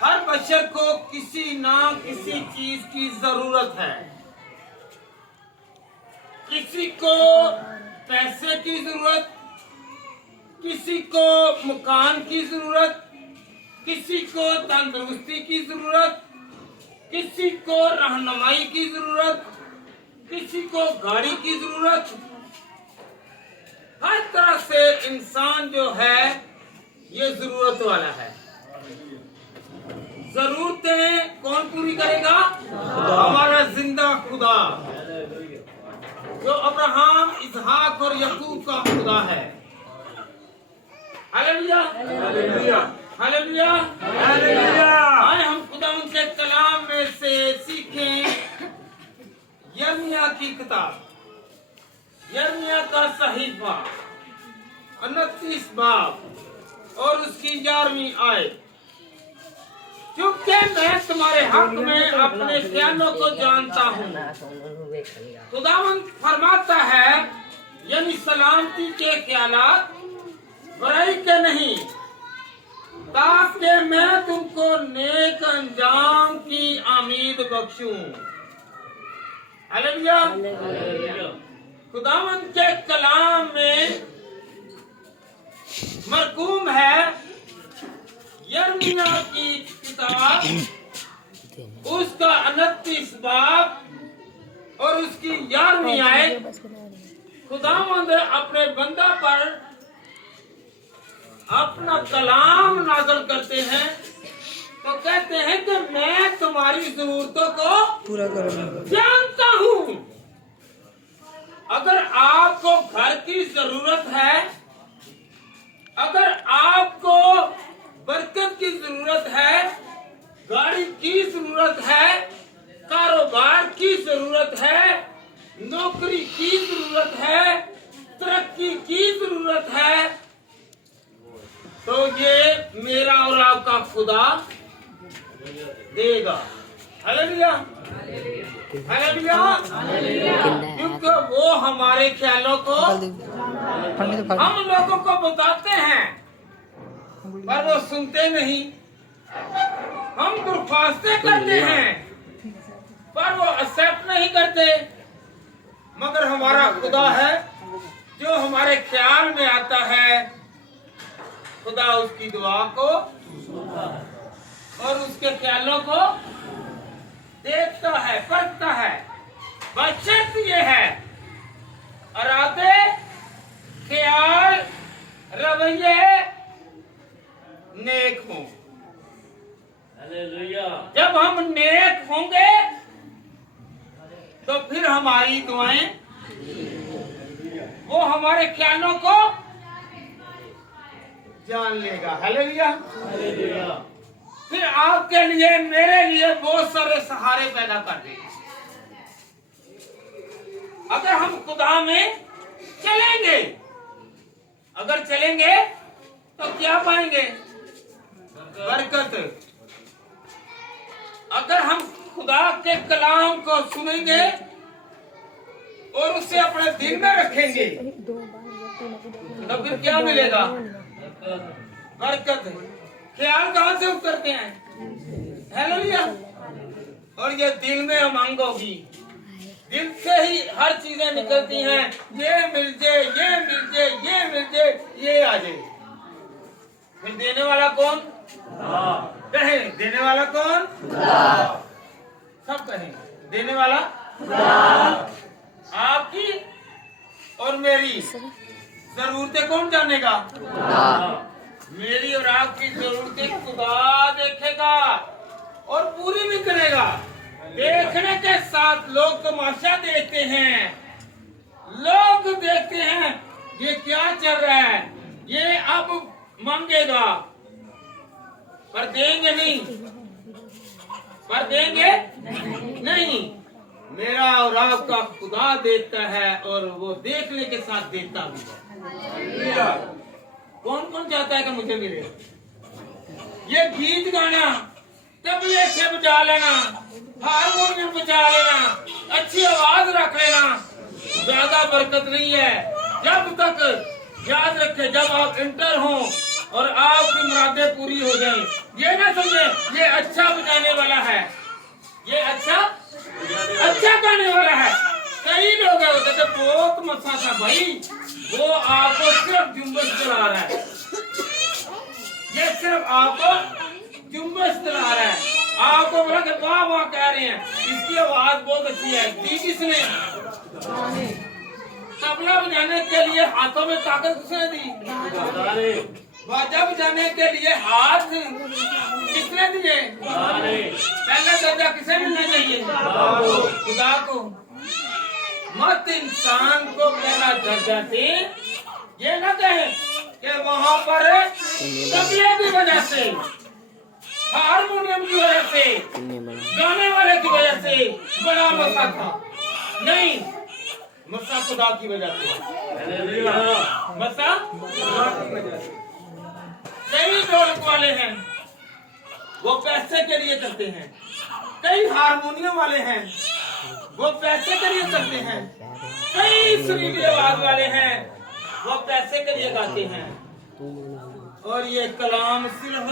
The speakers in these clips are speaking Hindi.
हर बशर को किसी ना किसी चीज की जरूरत है। किसी को पैसे की जरूरत, किसी को मकान की जरूरत, किसी को तंदुरुस्ती की जरूरत, किसी को रहनुमाई की जरूरत, किसी को गाड़ी की जरूरत। हर तरह से इंसान जो है ये जरूरत वाला है। जरूरतें कौन पूरी करेगा? हमारा जिंदा खुदा, जो अब्राहम, इसहाक और यकूब का खुदा है। Hallelujah, hallelujah, hallelujah, hallelujah. आए हम खुदा उनके कलाम में से सीखें यिर्मयाह की किताब, यिर्मयाह का सहीफा 29 बाब और उसकी 11वीं आयत। क्योंकि मैं तुम्हारे हक में अपने ख्यालों को जानता हूँ, खुदावंद फरमाता है, यानी सलामती के ख्यालात, बुराई के नहीं, ताकि मैं तुमको नेक अंजाम की उम्मीद बख्शूं। हालेलुया। खुदावंद के कलाम में मरकूम है यिर्मयाह की किताब, उसका 29 बाब और उसकी 11वीं आयत। खुदावंद अपने बंदा पर अपना कलाम नाज़िल करते हैं तो कहते हैं कि मैं तुम्हारी जरूरतों को पूरा करूंगा, जानता हूँ। अगर आपको घर की जरूरत है, अगर आपको बरकत की जरूरत है, गाड़ी की जरूरत है, कारोबार की जरूरत है, नौकरी की जरूरत है, तरक्की की जरूरत है, तो ये मेरा और आपका खुदा देगा। Hallelujah, hallelujah. क्योंकि वो हमारे ख्यालों को हम लोगों को बताते हैं, पर वो सुनते नहीं। हम दरख्वास्तें करते हैं, पर वो एक्सेप्ट नहीं करते। मगर हमारा खुदा है जो हमारे ख्याल में आता है, खुदा उसकी दुआ को और उसके ख्यालों को देखता है, परखता है। बशर्त ये है इरादे, ख्याल, रवैये नेक हों। हालेलुया। जब हम नेक होंगे तो फिर हमारी दुआएं, वो हमारे ख्यालों को जान लेगा। Hallelujah, hallelujah. फिर आपके लिए, मेरे लिए बहुत सारे सहारे पैदा कर देगा। अगर हम खुदा में चलेंगे, अगर चलेंगे तो क्या पाएंगे? बरकत। अगर हम खुदा के कलाम को सुनेंगे और उसे अपने दिल में रखेंगे तो फिर क्या मिलेगा? बरकत। ख्याल कहाँ से उतरते हैं? हालेलुया। और ये दिल में उमंग होगी, दिल से ही हर चीजें निकलती हैं। ये मिल जाए, ये मिल जाए, ये मिल जाए, ये आ जाए। फिर देने वाला कौन? कहें देने वाला कौन? सब कहें देने वाला। आपकी और मेरी जरूरतें कौन जानेगा? मेरी और आपकी जरूरतें खुदा देखेगा और पूरी भी करेगा। देखने के साथ लोग तमाशा देखते हैं, लोग देखते हैं ये क्या चल रहा है, ये अब मांगेगा, पर देंगे नहीं, पर देंगे नहीं। मेरा और आपका खुदा देखता है और वो देखने के साथ देता भी है। कौन कौन चाहता है कि मुझे मिले? ये गीत गाना, तबले से बजा लेना, हारमोनियम बजा लेना, अच्छी आवाज रख लेना, ज्यादा बरकत नहीं है। जब तक याद रखे, जब आप इंटर हो और आपकी मुरादें पूरी हो जाए। ये ना समझे ये अच्छा बजाने वाला है, ये अच्छा गाने वाला है। कई लोग होते थे बहुत मसा था भाई, वो आपको सिर्फ जुम्बश चला रहा है, ये सिर्फ आपको जुम्बश चला रहा है। आपको बोला कि वाह वाह कह रहे हैं, इसकी आवाज बहुत अच्छी है। दी किसने? तबला बजाने के लिए हाथों में ताकत किसने दी? बाजा बजाने के लिए हाथ किसने दिए? पहला दर्जा किसे मिलना चाहिए? खुदा को। मत इंसान को पहला दर्जा दे, ये ना कहे कि वहाँ पर तबले की वजह से, हारमोनियम की वजह से, गाने वाले की वजह से बड़ा मसा था। नहीं, मसा खुदा की वजह से, मसा खुदा की वजह से। कई ढोलक वाले हैं वो पैसे के लिए करते हैं, कई हारमोनियम वाले हैं वो पैसे के लिए करते हैं, कई सुरीली आवाज वाले हैं वो पैसे के लिए गाते हैं। और ये कलाम सिर्फ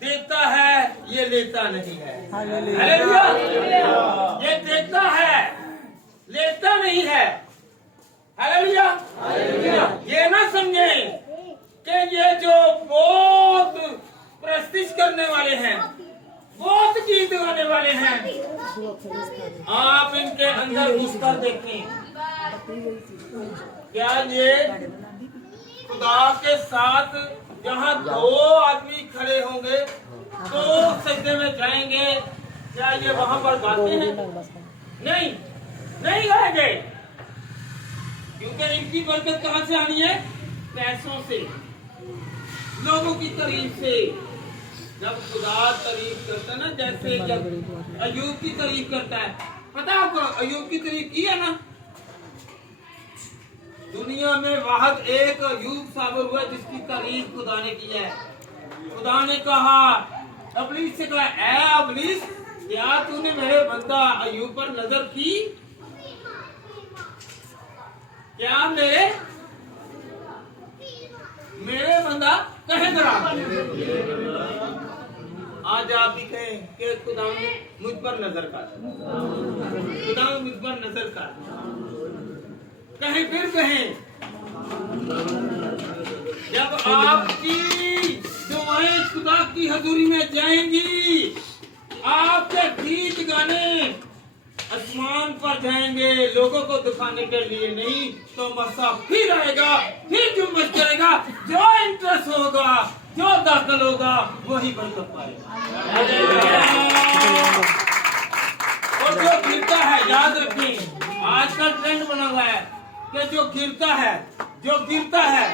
देता है, ये लेता नहीं है। हालेलुया। ये देता है, लेता नहीं है। हालेलुया। ये ना समझे कि ये जो बहुत प्रस्तिश करने वाले हैं, बहुत गीत गाने वाले हैं, आप इनके अंदर घुसकर देखें, क्या ये खुदा के साथ जहाँ दो आदमी खड़े होंगे तो सजदे में जाएंगे, क्या ये वहां पर गाते हैं? नहीं, नहीं गाएंगे, क्योंकि इनकी बरकत कहाँ से आनी है? पैसों से, लोगों की तारीफ से। जब खुदा तारीफ करता है ना, जैसे जब अयूब की तारीफ करता है, पता है आपको अयूब की तारीफ की है ना? दुनिया में वाहद एक अयूब साबिर हुआ जिसकी तारीफ खुदा ने की है। खुदा ने कहा, अबलीस से कहा, ऐ अबलीस, क्या तूने मेरे बंदा अयूब पर नजर की? क्या मेरे बंदा कहे जरा। आज आप भी कहें कि खुदा मुझ पर नजर कर, खुदा मुझ पर नजर कर, कहें फिर कहें। जब आपकी दुआएं खुदा की हजूरी में जाएंगी, आपके गीत गाने आसमान पर जाएंगे, लोगों को दिखाने के लिए नहीं, तो मसा फिर आएगा, फिर जुम्मत करेगा। जो इंटरेस्ट होगा, जो दाखिल होगा, वही बरकत पाएगा। और जो गिरता है, याद रखें, आजकल ट्रेंड बना हुआ है कि जो गिरता है,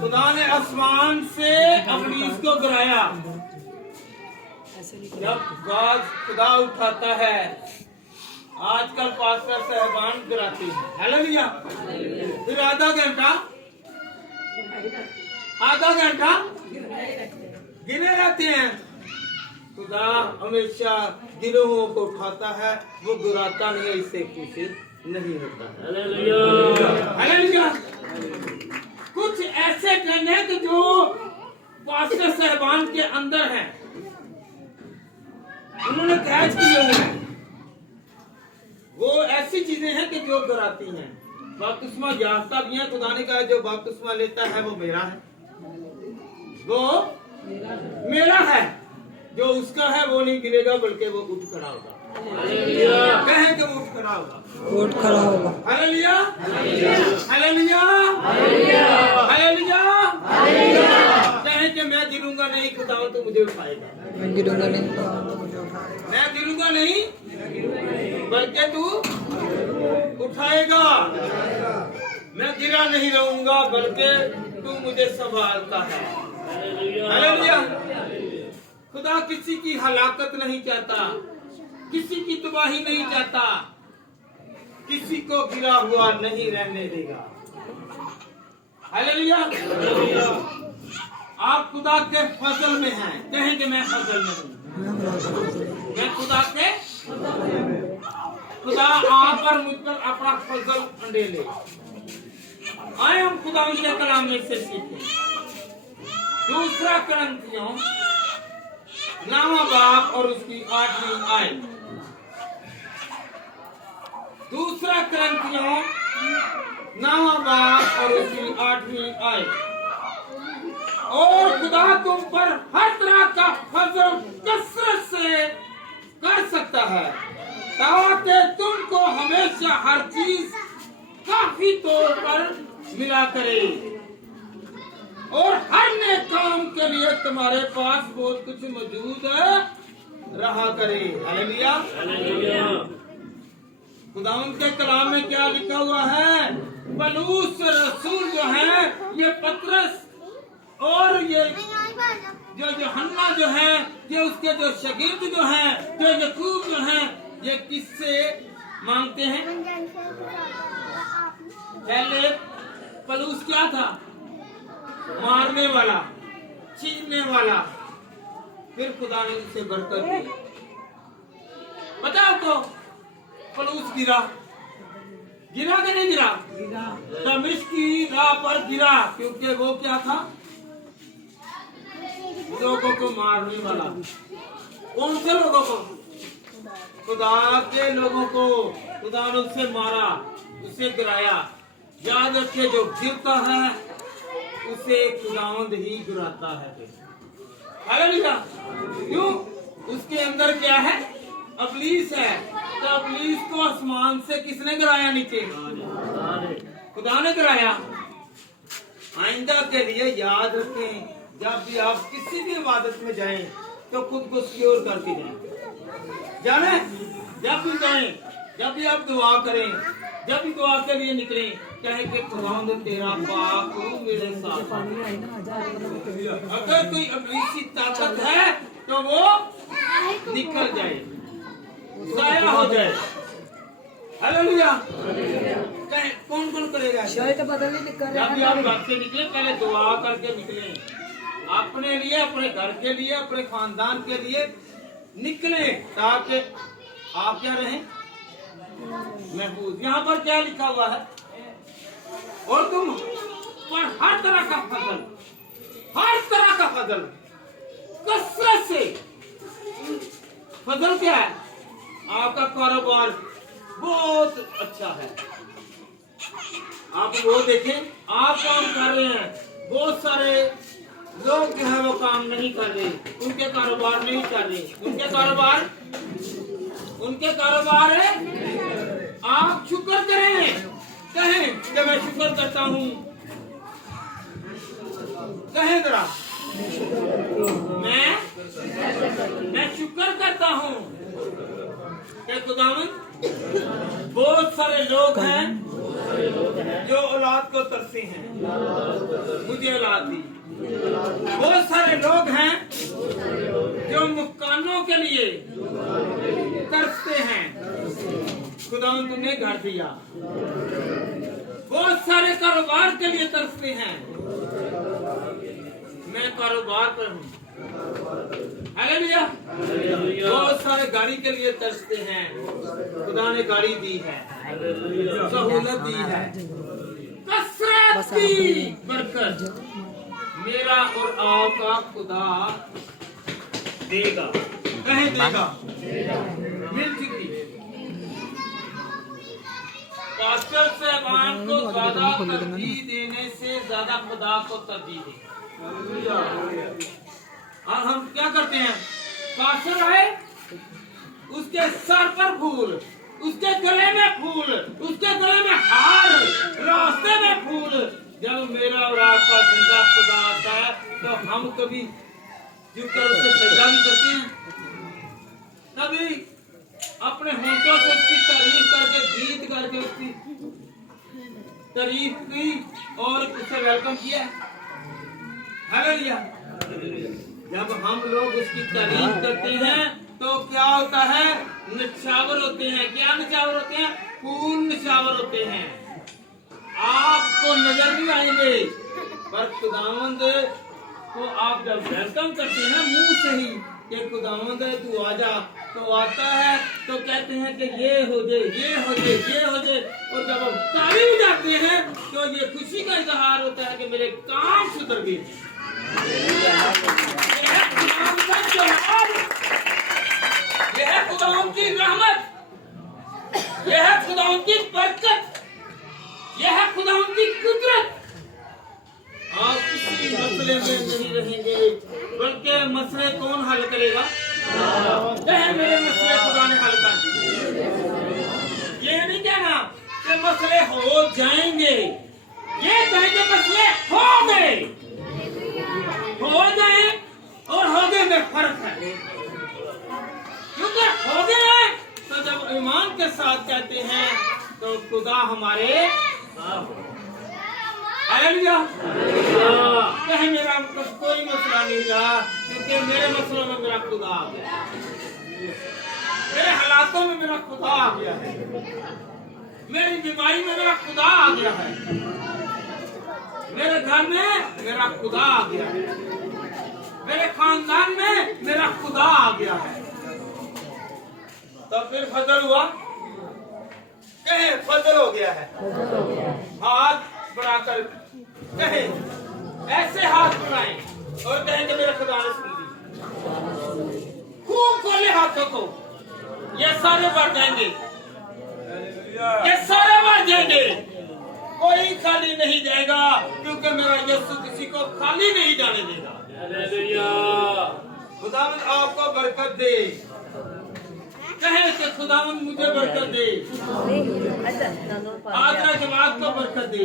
खुदा ने आसमान से अबलीस को गिराया। जब खुदा उठाता है, आजकल पास्टर साहबान गिराते हैं। हालेलुया। फिर आधा घंटा गिने रहते हैं। खुदा हमेशा गिरोहों को उठाता है, वो गिराता नहीं है, इससे कुछ नहीं होता। हालेलुया। कुछ ऐसे ट्रेंड है कि जो पास्टर साहबान के अंदर हैं, उन्होंने कैच किए हुए हैं। वो ऐसी चीजें हैं कि जो गिराती हैं। बपतिस्मा याफ्ता भी है, खुदा ने कहा जो बपतिस्मा लेता है वो मेरा है, वो मेरा है, जो उसका है वो नहीं गिरेगा, बल्कि वो उठ खड़ा होगा। कहें कि वो उठ खड़ा होगा। Hallelujah, hallelujah, hallelujah. कहें कि मैं गिरूंगा नहीं, खुदा तो मुझे उठाएगा। मैं गिरूंगा नहीं, बल्कि तू उठाएगा। मैं गिरा नहीं रहूंगा, बल्कि तू मुझे संभालता है। हालेलुया। खुदा किसी की हलाकत नहीं चाहता, किसी की तबाही नहीं चाहता, किसी को गिरा हुआ नहीं रहने देगा। हालेलुया। आप खुदा के फजल में हैं, कहें कि मैं फजल में हूँ, मैं खुदा के, खुदा आप पर मुझ पर अपना फजल अंडे ले। आए हम खुदा के कलाम में से सीखें। दूसरा करंथियों 9वां बाब और उसकी 8वीं आयत। दूसरा करंथियों 9वां बाब और उसकी 8वीं आयत। और खुदा तुम पर हर तरह का फजल कसरत से कर सकता है ताकि तुमको हमेशा हर चीज काफी तौर पर मिला करे और हर नेक काम के लिए तुम्हारे पास बहुत कुछ मौजूद रहा करे। हालेलुया। खुदावंद के कलाम में क्या लिखा हुआ है? पौलुस रसूल जो है, ये पतरस और ये जो यूहन्ना जो है, ये उसके जो शागिर्द जो हैं, जो याकूब जो हैं, ये किससे मांगते हैं? पहले पौलुस क्या था? मारने वाला, छीनने वाला। फिर खुदा ने उसे बरकत दी। बताओ को पौलुस गिरा कि नहीं गिरा? दमिश्क की राह पर गिरा, क्योंकि वो क्या था? लोगों को मारने वाला। कौन से लोगों को? खुदा के लोगों को। खुदा ने उसे मारा, उसे गिराया। याद रखे, जो गिरता है उसे खुदावंद ही गिराता है। हालेलुया। क्यों? उसके अंदर क्या है? इब्लीस है। तो इब्लीस को आसमान से किसने गिराया नीचे? खुदा ने गिराया। आइंदा के लिए याद रखें, जब भी आप किसी भी इबादत में जाएं तो खुद को सिक्योर करके जाएं। जाने जब भी जाएं, जब भी आप दुआ करें, जब भी दुआ के लिए निकलें, कहे कि खुदावंद तेरा पाक मेरे साथ। अगर कोई इब्लीसी ताकत है तो वो निकल जाए, जाया हो जाए। हालेलुया। कौन कौन करेगा? जब भी आप घर से निकले, पहले दुआ करके निकले। अपने लिए, अपने घर के लिए, अपने खानदान के लिए निकले, ताकि आप क्या रहें? महफूज। यहाँ पर क्या लिखा हुआ है? और तुम पर हर तरह का फजल, हर तरह का फजल कसरत से। फजल क्या है? आपका कारोबार बहुत अच्छा है। आप वो देखें, आप काम कर रहे हैं, बहुत सारे लोग जो है वो काम नहीं कर रहे, उनके कारोबार नहीं कर रहे। उनके कारोबार है। आप शुक्र करें, कहें कि मैं शुक्र करता हूँ। कहें जरा, मैं शुक्र करता हूँ कि खुदावंद, बहुत सारे लोग हैं जो औलाद को तरसे हैं। मुझे औलाद दी। बहुत सारे लोग हैं जो मकानों के लिए तरसते हैं। खुदावंद तुमने घर दिया। बहुत सारे कारोबार के लिए तरसते हैं। मैं कारोबार पर हूँ। हालेलुया। बहुत सारे गाड़ी के लिए तरसते हैं। खुदा ने गाड़ी दी है, सहूलत दी है। कसरत की बरकत मेरा और आपका खुदा देगा। कहे देगा, मिल चुकी। पास्टर साहबान को ज्यादा तरजीह देने से ज्यादा खुदा को तरजीह दे। और हम क्या करते हैं? पास्टर आए, उसके सर पर फूल, उसके गले में फूल, उसके गले में हार, रास्ते में फूल। जब मेरा और आपका जिंदा खुदा आता है तो हम कभी झुककर उसे सजदा भी करते हैं, कभी अपने होंठों से उसकी तारीफ करके, गीत करके उसकी तारीफ की और उसे वेलकम किया। हालेलुया। जब हम लोग उसकी तारीफ करते हैं तो क्या होता है? निछावर होते हैं। क्या निछावर होते हैं? फूल निछावर होते हैं। आपको नजर नहीं आएंगे, पर खुदावंद को आप जब वेलकम करते हैं मुंह से ही कि खुदावंद तू आजा, तो आता है। तो कहते हैं कि ये हो जाए, ये हो जाए, ये हो जाए। और जब हम तारीफ जाते हैं तो ये खुशी का इजहार होता है कि मेरे काम सुधर गए। मसले में नहीं रहेंगे, बल्कि मसले कौन हल करेगा? कहे मेरे मसले खुदा ने हल कर दिए। ये नहीं कहना कि मसले हो जाएंगे, ये कहेंगे मसले हो गए। हो जाए और हो गए में फर्क है, क्योंकि हो गए हैं तो जब ईमान के साथ कहते हैं तो खुदा हमारे हालेलुया। कहे मेरा कोई मसला नहीं रहा, क्योंकि मेरे मसलों में मेरा खुदा आ गया, मेरे हालातों में मेरा खुदा आ गया है, मेरी बीमारी में मेरा खुदा आ गया है, मेरे घर में मेरा खुदा आ गया है, मेरे खानदान में मेरा खुदा आ गया है। तो फिर फजल हुआ, कहे फजल हो गया है। हाथ बढ़ाकर कहे, ऐसे हाथ बढ़ाएं और कहेंगे मेरे खुदा ने सुन ली। खूब खोले हाथों को, ये सारे बढ़ जाएंगे, ये सारे बढ़ जाएंगे, कोई खाली नहीं जाएगा, क्योंकि मेरा यीशु किसी को खाली नहीं जाने देगा। खुदावंद आपको बरकत दे, कहे कि खुदावंद मुझे बरकत दे, आदरा जमात को बरकत दे।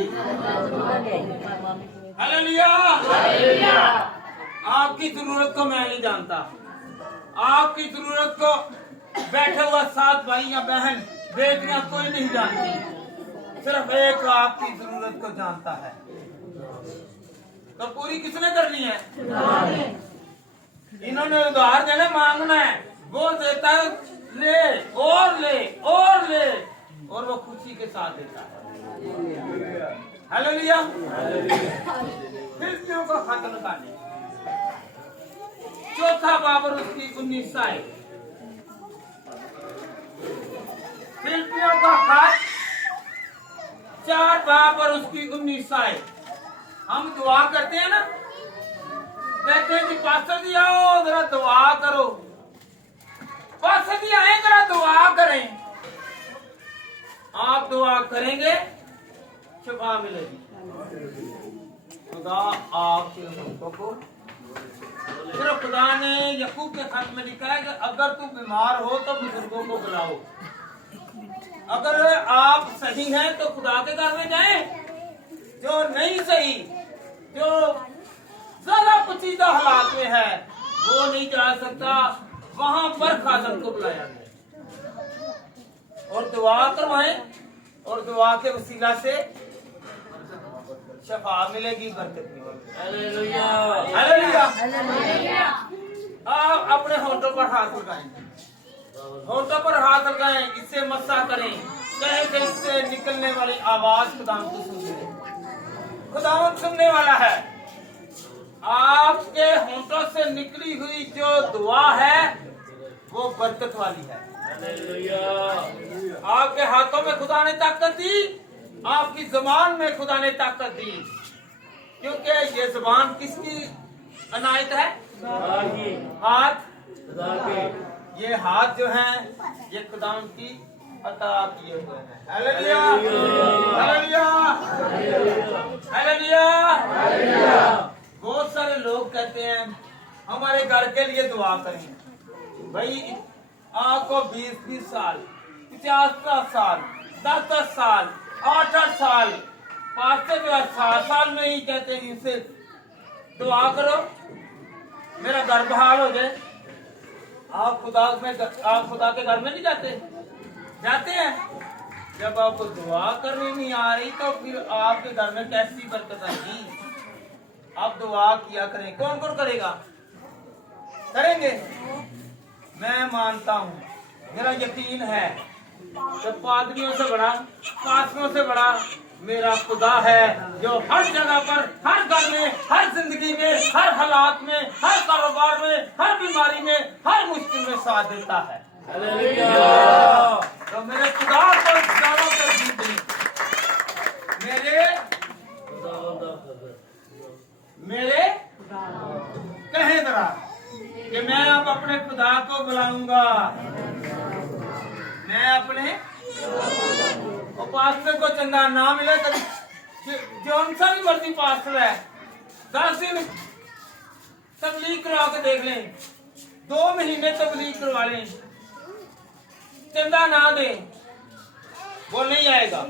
हालेलुया। आपकी जरूरत को मैं नहीं जानता, आपकी जरूरत को बैठे हुआ 7 भाई या बहन बेटियां कोई नहीं जानती, सिर्फ एक आपकी जरूरत को जानता है। तो पूरी किसने करनी है? इन्होंने उधार देना मांगना है, वो देता है ले और ले और ले, और वो खुशी के साथ देता है। हालेलुया। फिलिप्पियों का खत निकालें, 4 बाब और उसकी 19 आयत। फिलिप्पियों का खत 4 बाब और उसकी 19 आयत। हम दुआ करते हैं ना, कहते हैं कि पास्टर जी आओ जरा दुआ करो, पास्टर जी आए जरा दुआ करें। आप दुआ करेंगे शिफा मिलेगी। खुदा आपके हमको को, फिर खुदा ने यकूब के खत में लिखा है कि अगर तू बीमार हो तो बुजुर्गों को बुलाओ, अगर आप सही हैं तो खुदा के घर में जाएं, जो नहीं सही, जो ज्यादा कुचीदा हालात में है, वो नहीं जा सकता, वहां पर खादम को बुलाया गया और दुआ करवाएं, और दुआ के वसीला से शफा मिलेगी, बरकत मिलेगी। हालेलुया। हालेलुया। आप अपने होंठों पर हाथ लगाएं, होंठों पर हाथ लगाएं, इससे मस्सा करें, कहे कि इससे निकलने वाली आवाज खुदावंद को सुनिए। खुदावंद सुनने वाला है। आपके होंठों से निकली हुई जो दुआ है वो बरकत वाली है। आपके हाथों में खुदा ने ताकत दी, आपकी जुबान में खुदा ने ताकत दी, क्योंकि ये जुबान किसकी अनायत है? हाथ, ये हाथ जो हैं ये खुदावंद की अता किए हुए हैं। हालेलुया। हालेलुया। हालेलुया। बहुत सारे लोग कहते हैं हमारे घर के लिए दुआ करें। भाई आपको 20-20 साल, 50 साल, 10 साल, 8 साल, 5 साल में ही कहते हैं इनसे दुआ करो मेरा घर बहाल हो जाए। आप खुदा के घर में नहीं जाते? जाते हैं। जब आपको दुआ करनी नहीं आ रही तो फिर आपके घर में कैसी बरकत आएगी? आप दुआ किया करें। कौन कौन करेगा? करेंगे। मैं मानता हूँ, मेरा यकीन है कि पादरियों से बड़ा, पास्टरों से बड़ा मेरा खुदा है, जो हर जगह पर, हर घर में, हर जिंदगी में, हर हालात में, हर कारोबार में, हर बीमारी में, हर मुश्किल में साथ देता है। तो मेरे खुदा को ज्यादा तरजीह दें। मेरे कहें जरा कि मैं अब अपने खुदा को बुलाऊंगा। मैं अपने पास्टर को चंदा ना मिले तो जौन सा भी मर्जी पास्टर है, 10 दिन तबलीग करवा के देख लें, 2 महीने तबलीग करवा लें, चंदा ना दे, वो नहीं आएगा,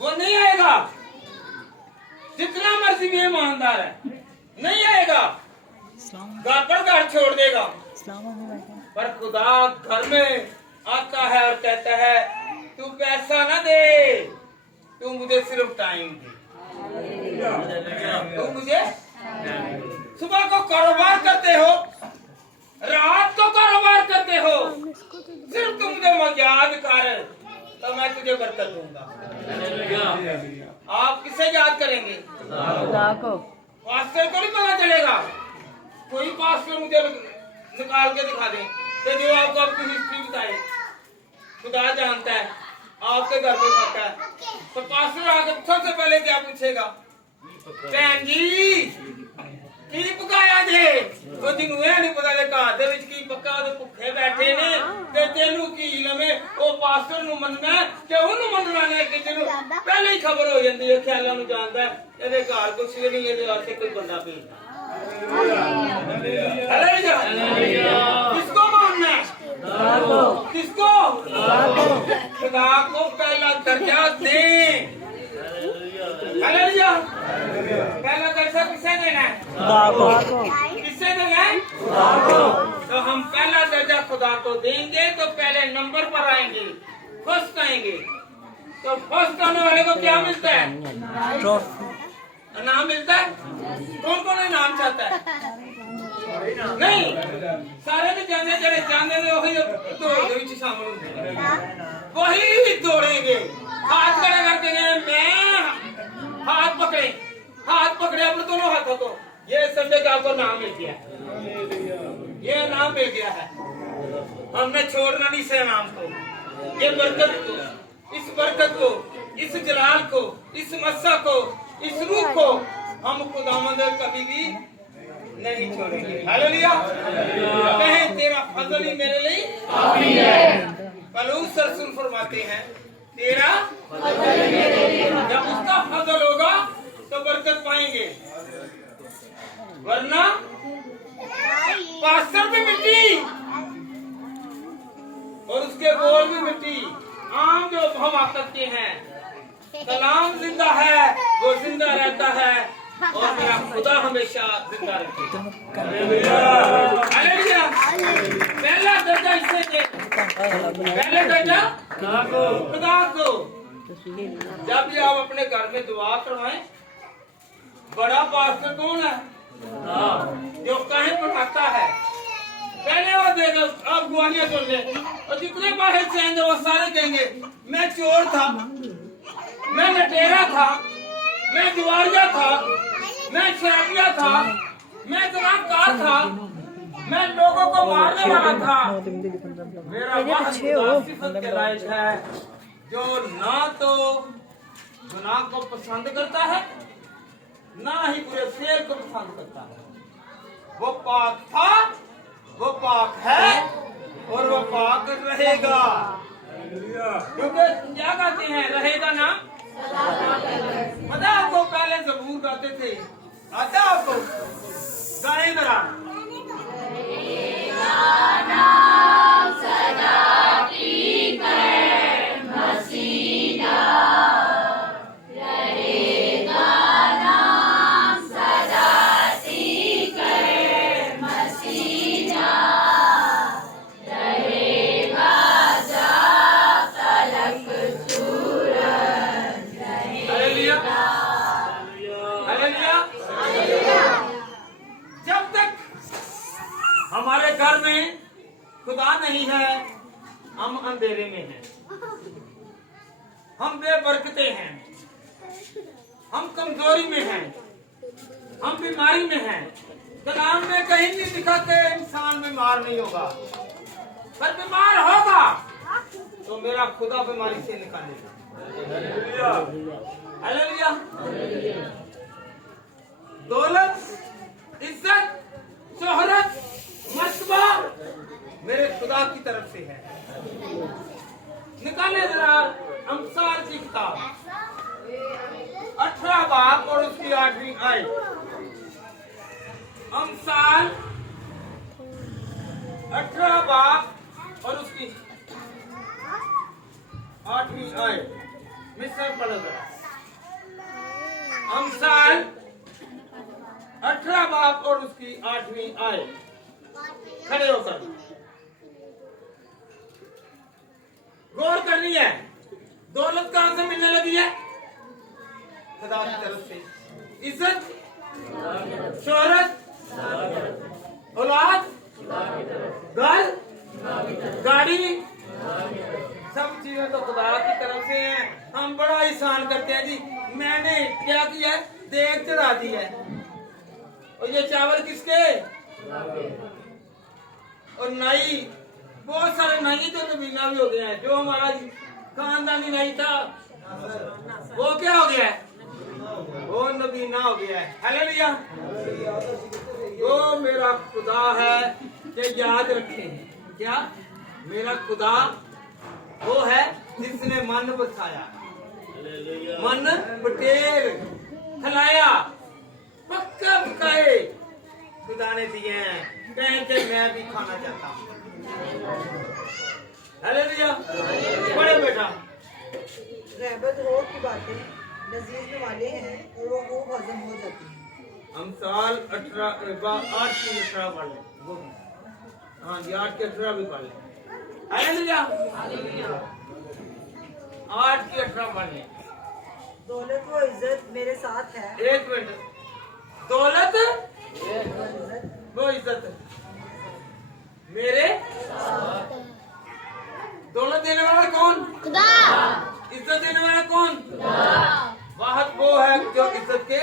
वो नहीं आएगा। जितना मर्जी भी ईमानदार है, नहीं आएगा, घर पर घर छोड़ देगा। पर खुदा घर में आता है और कहता है तू पैसा ना दे, तू मुझे सिर्फ टाइम दे, तू मुझे सुबह को कारोबार करते हो, रात को कारोबार करते हो, सिर्फ तू मुझे याद कर तो मैं तुझे बरकत दूंगा। आप किसे याद करेंगे? पास्टर को नहीं पता चलेगा। कोई पास्टर मुझे निकाल के दिखा दे तो जो आपको आपकी हिस्ट्री बताए, खुदा जानता है आपके घर पे खाता है। तो पास्टर आके सबसे पहले क्या पूछेगा? भैन जी की पकाया जे? तो जिन्हों नहीं पता घर दे विच की पक्का तो भुखे बैठे ने ते तेनू की लवे ओ पास्टर नु मनना कि ओनू मनना ने कि जिन्हों पहले ही खबर हो जाती है, ख्यालों नु जानदा है ਇਹਦੇ घर कुछ भी नहीं, ਇਹਦੇ वास्ते कोई बंदा भेजना। हालेलुया। किसको मानना है? किसको? खुदा को पहला दर्जा दें। हालेलुया। पहला दर्जा किसे देना है? खुदा को। किससे देना है? खुदा को। तो हम पहला दर्जा खुदा को देंगे तो पहले नंबर पर आएंगे, फर्स्ट आएंगे। तो फर्स्ट आने वाले को क्या मिलता है? नाम मिलता है। कौन कौन इनाम चाहता है? नहीं, सारे भी जाने जड़े जाने वही दौड़ के बीच शामिल होंगे, वही दौड़ेंगे। हाथ खड़ा करके गए, मैं हाथ पकड़े अपने दोनों हाथों को, ये समझे कि आपको नाम मिल गया, ये नाम मिल गया है। हमने छोड़ना नहीं से नाम को, ये बरकत को, इस बरकत को, इस जलाल को, इस मस्सा को, इस रूह को हम खुदावंद कभी भी नहीं छोड़ेंगे। हालेलुया। कहें तेरा फजल ही मेरे लिए काफी है। पौलुस रसूल फरमाते हैं तेरा फजल मेरे लिए, जब उसका फजल होगा तो बरकत पाएंगे, वरना पास्टर भी मिट्टी और उसके बोल भी मिट्टी। आम जो हम आकत के हैं, कलाम जिंदा है, वो जिंदा रहता है और मेरा खुदा हमेशा जिंदा रखेगा। हालेलुया। पहला दर्जा इससे दे, पहला दर्जा खुदा को। जब भी आप अपने घर में दुआ करवाएं, बड़ा पास्टर कौन है? जो कहीं पढ़ाता है, पहले वो देगा। आप गुआनियां सुन ले और जितने बाहर से आएंगे वो सारे कहेंगे मैं चोर था, मैं लटेरा था, मैं जुआरिया था, मैं शराबिया था, मैं जनाकार था, मैं लोगों को मारने वाला था। मेरा वह सिफत के लायक है जो ना तो गुनाह को पसंद करता है, ना ही बुरे फेर को पसंद करता है। वो पाक था, वो पाक है और वो पाक रहेगा। क्योंकि क्या कहते हैं, रहेगा ना। पता आपको पहले ज़बूर गाते थे, आता आपको गाएं जरा। हमारे घर में खुदा नहीं है, हम अंधेरे में हैं, हम बेबरकते हैं, हम कमजोरी में हैं, हम बीमारी में हैं। कलाम में कहीं नहीं लिखा कि इंसान बीमार नहीं होगा, पर बीमार होगा तो मेरा खुदा बीमारी से निकालेगा। हालेलुया। दौलत, इज्जत, शोहरत, मर्तबा मेरे खुदा की तरफ से है। निकाले जरा अमसाल की किताब 18 बाब और उसकी 8वीं आयत। अमसाल 18 बाप और उसकी 8वीं आए। मिस्र पढ़ो जरा। अमसाल 18 बाप और उसकी 8वीं आए। खड़े होकर गौर करनी है। दौलत कहां से मिलने लगी है? खुदा की तरफ से। इज्जत, शोहरत, औलाद, घर, गाड़ी, सब चीजें तो खुदा की तरफ से हैं। हम बड़ा एहसान करते हैं जी, मैंने क्या किया है? देग चढ़ा दी है। और ये चावल किसके? और नाई, बहुत सारे नाई तो नबीना भी हो गए हैं। जो हमारा खानदानी नाई था वो क्या हो गया है? वो नबीना हो गया है। हालेलुया। वो मेरा खुदा है कि याद रखें। क्या? मेरा खुदा वो है जिसने मन बसाया, मन बटेर खिलाया, पक्का पकाए खुदा ने दिए हैं। कहें कि मैं भी खाना चाहता हूँ। हालेलुया। बड़े बेटा रहबत हो की बातें लजीज में वाले हैं और वो खूब हजम हो जाती हैं। अमसाल 8 की 18 पढ़ लें। हाँ जी, 8 की 18 भी पढ़ लें। हालेलुया। 8 की 18 पढ़ लें। दौलत व इज्जत मेरे साथ है। एक मिनट। दौलत वो इज्जत मेरे। दौलत देने वाला कौन? खुदा। इज्जत देने वाला कौन? खुदा। वाहद वो है जो इज्जत के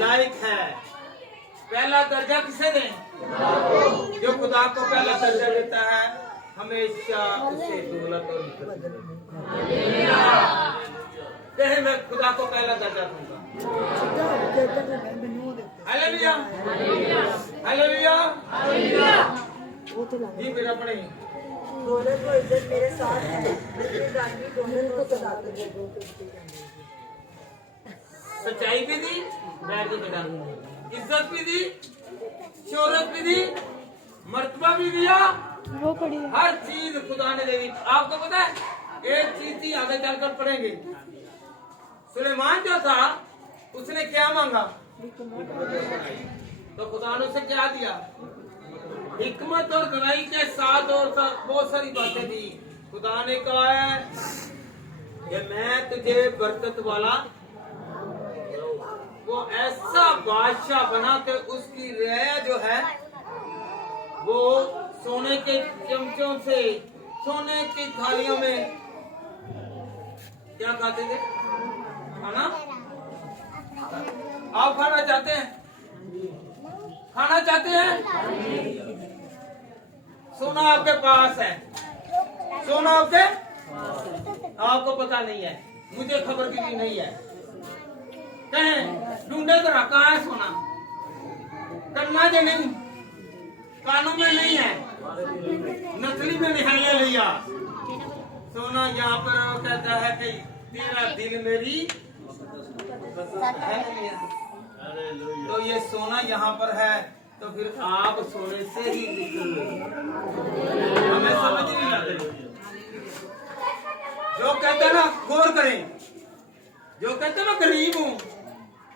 लायक है। पहला दर्जा किसे दें? जो खुदा को पहला दर्जा देता है हमेशा उसे दौलत और इज्जत। कहे मैं खुदा को पहला दर्जा दूंगा। हालेलुया। हालेलुया। जी मेरा पढ़े। दौलत व इज्जत मेरे साथ है। दौलत को सदाकत है। सच्चाई भी दी, बैठ के बेटा, इज्जत भी दी, शोहरत भी दी, मर्तबा भी दिया, वो पड़ी हर चीज खुदा ने दे दी। आपको पता है एक चीज थी, आगे चलकर पढ़ेंगे। सुलेमान जो था उसने क्या मांगा? तो खुदा ने उसे क्या दिया? हिकमत और गहराई के साथ और बहुत सारी बातें दी। खुदा ने कहा है कि मैं तुझे बरकत वाला वो ऐसा बादशाह बना के उसकी रियाया जो है वो सोने के चमचों से, सोने की थालियों में क्या खाते थे? खाना? आप खाना चाहते हैं? खाना चाहते हैं? सोना आपके पास है। सोना आपको पता नहीं है, मुझे खबर भी नहीं है। कहें ढूंढे तो रखा है सोना, करना जो नहीं, कानों में नहीं है, नकली में निहाया लिया। सोना यहाँ पर कहता है कि तेरा दिल मेरी है। तो ये सोना यहाँ पर है, तो फिर आप सोने से ही हमें समझ नहीं आते। जो कहते हैं ना, गौर करें, जो कहते हैं ना गरीब हूँ,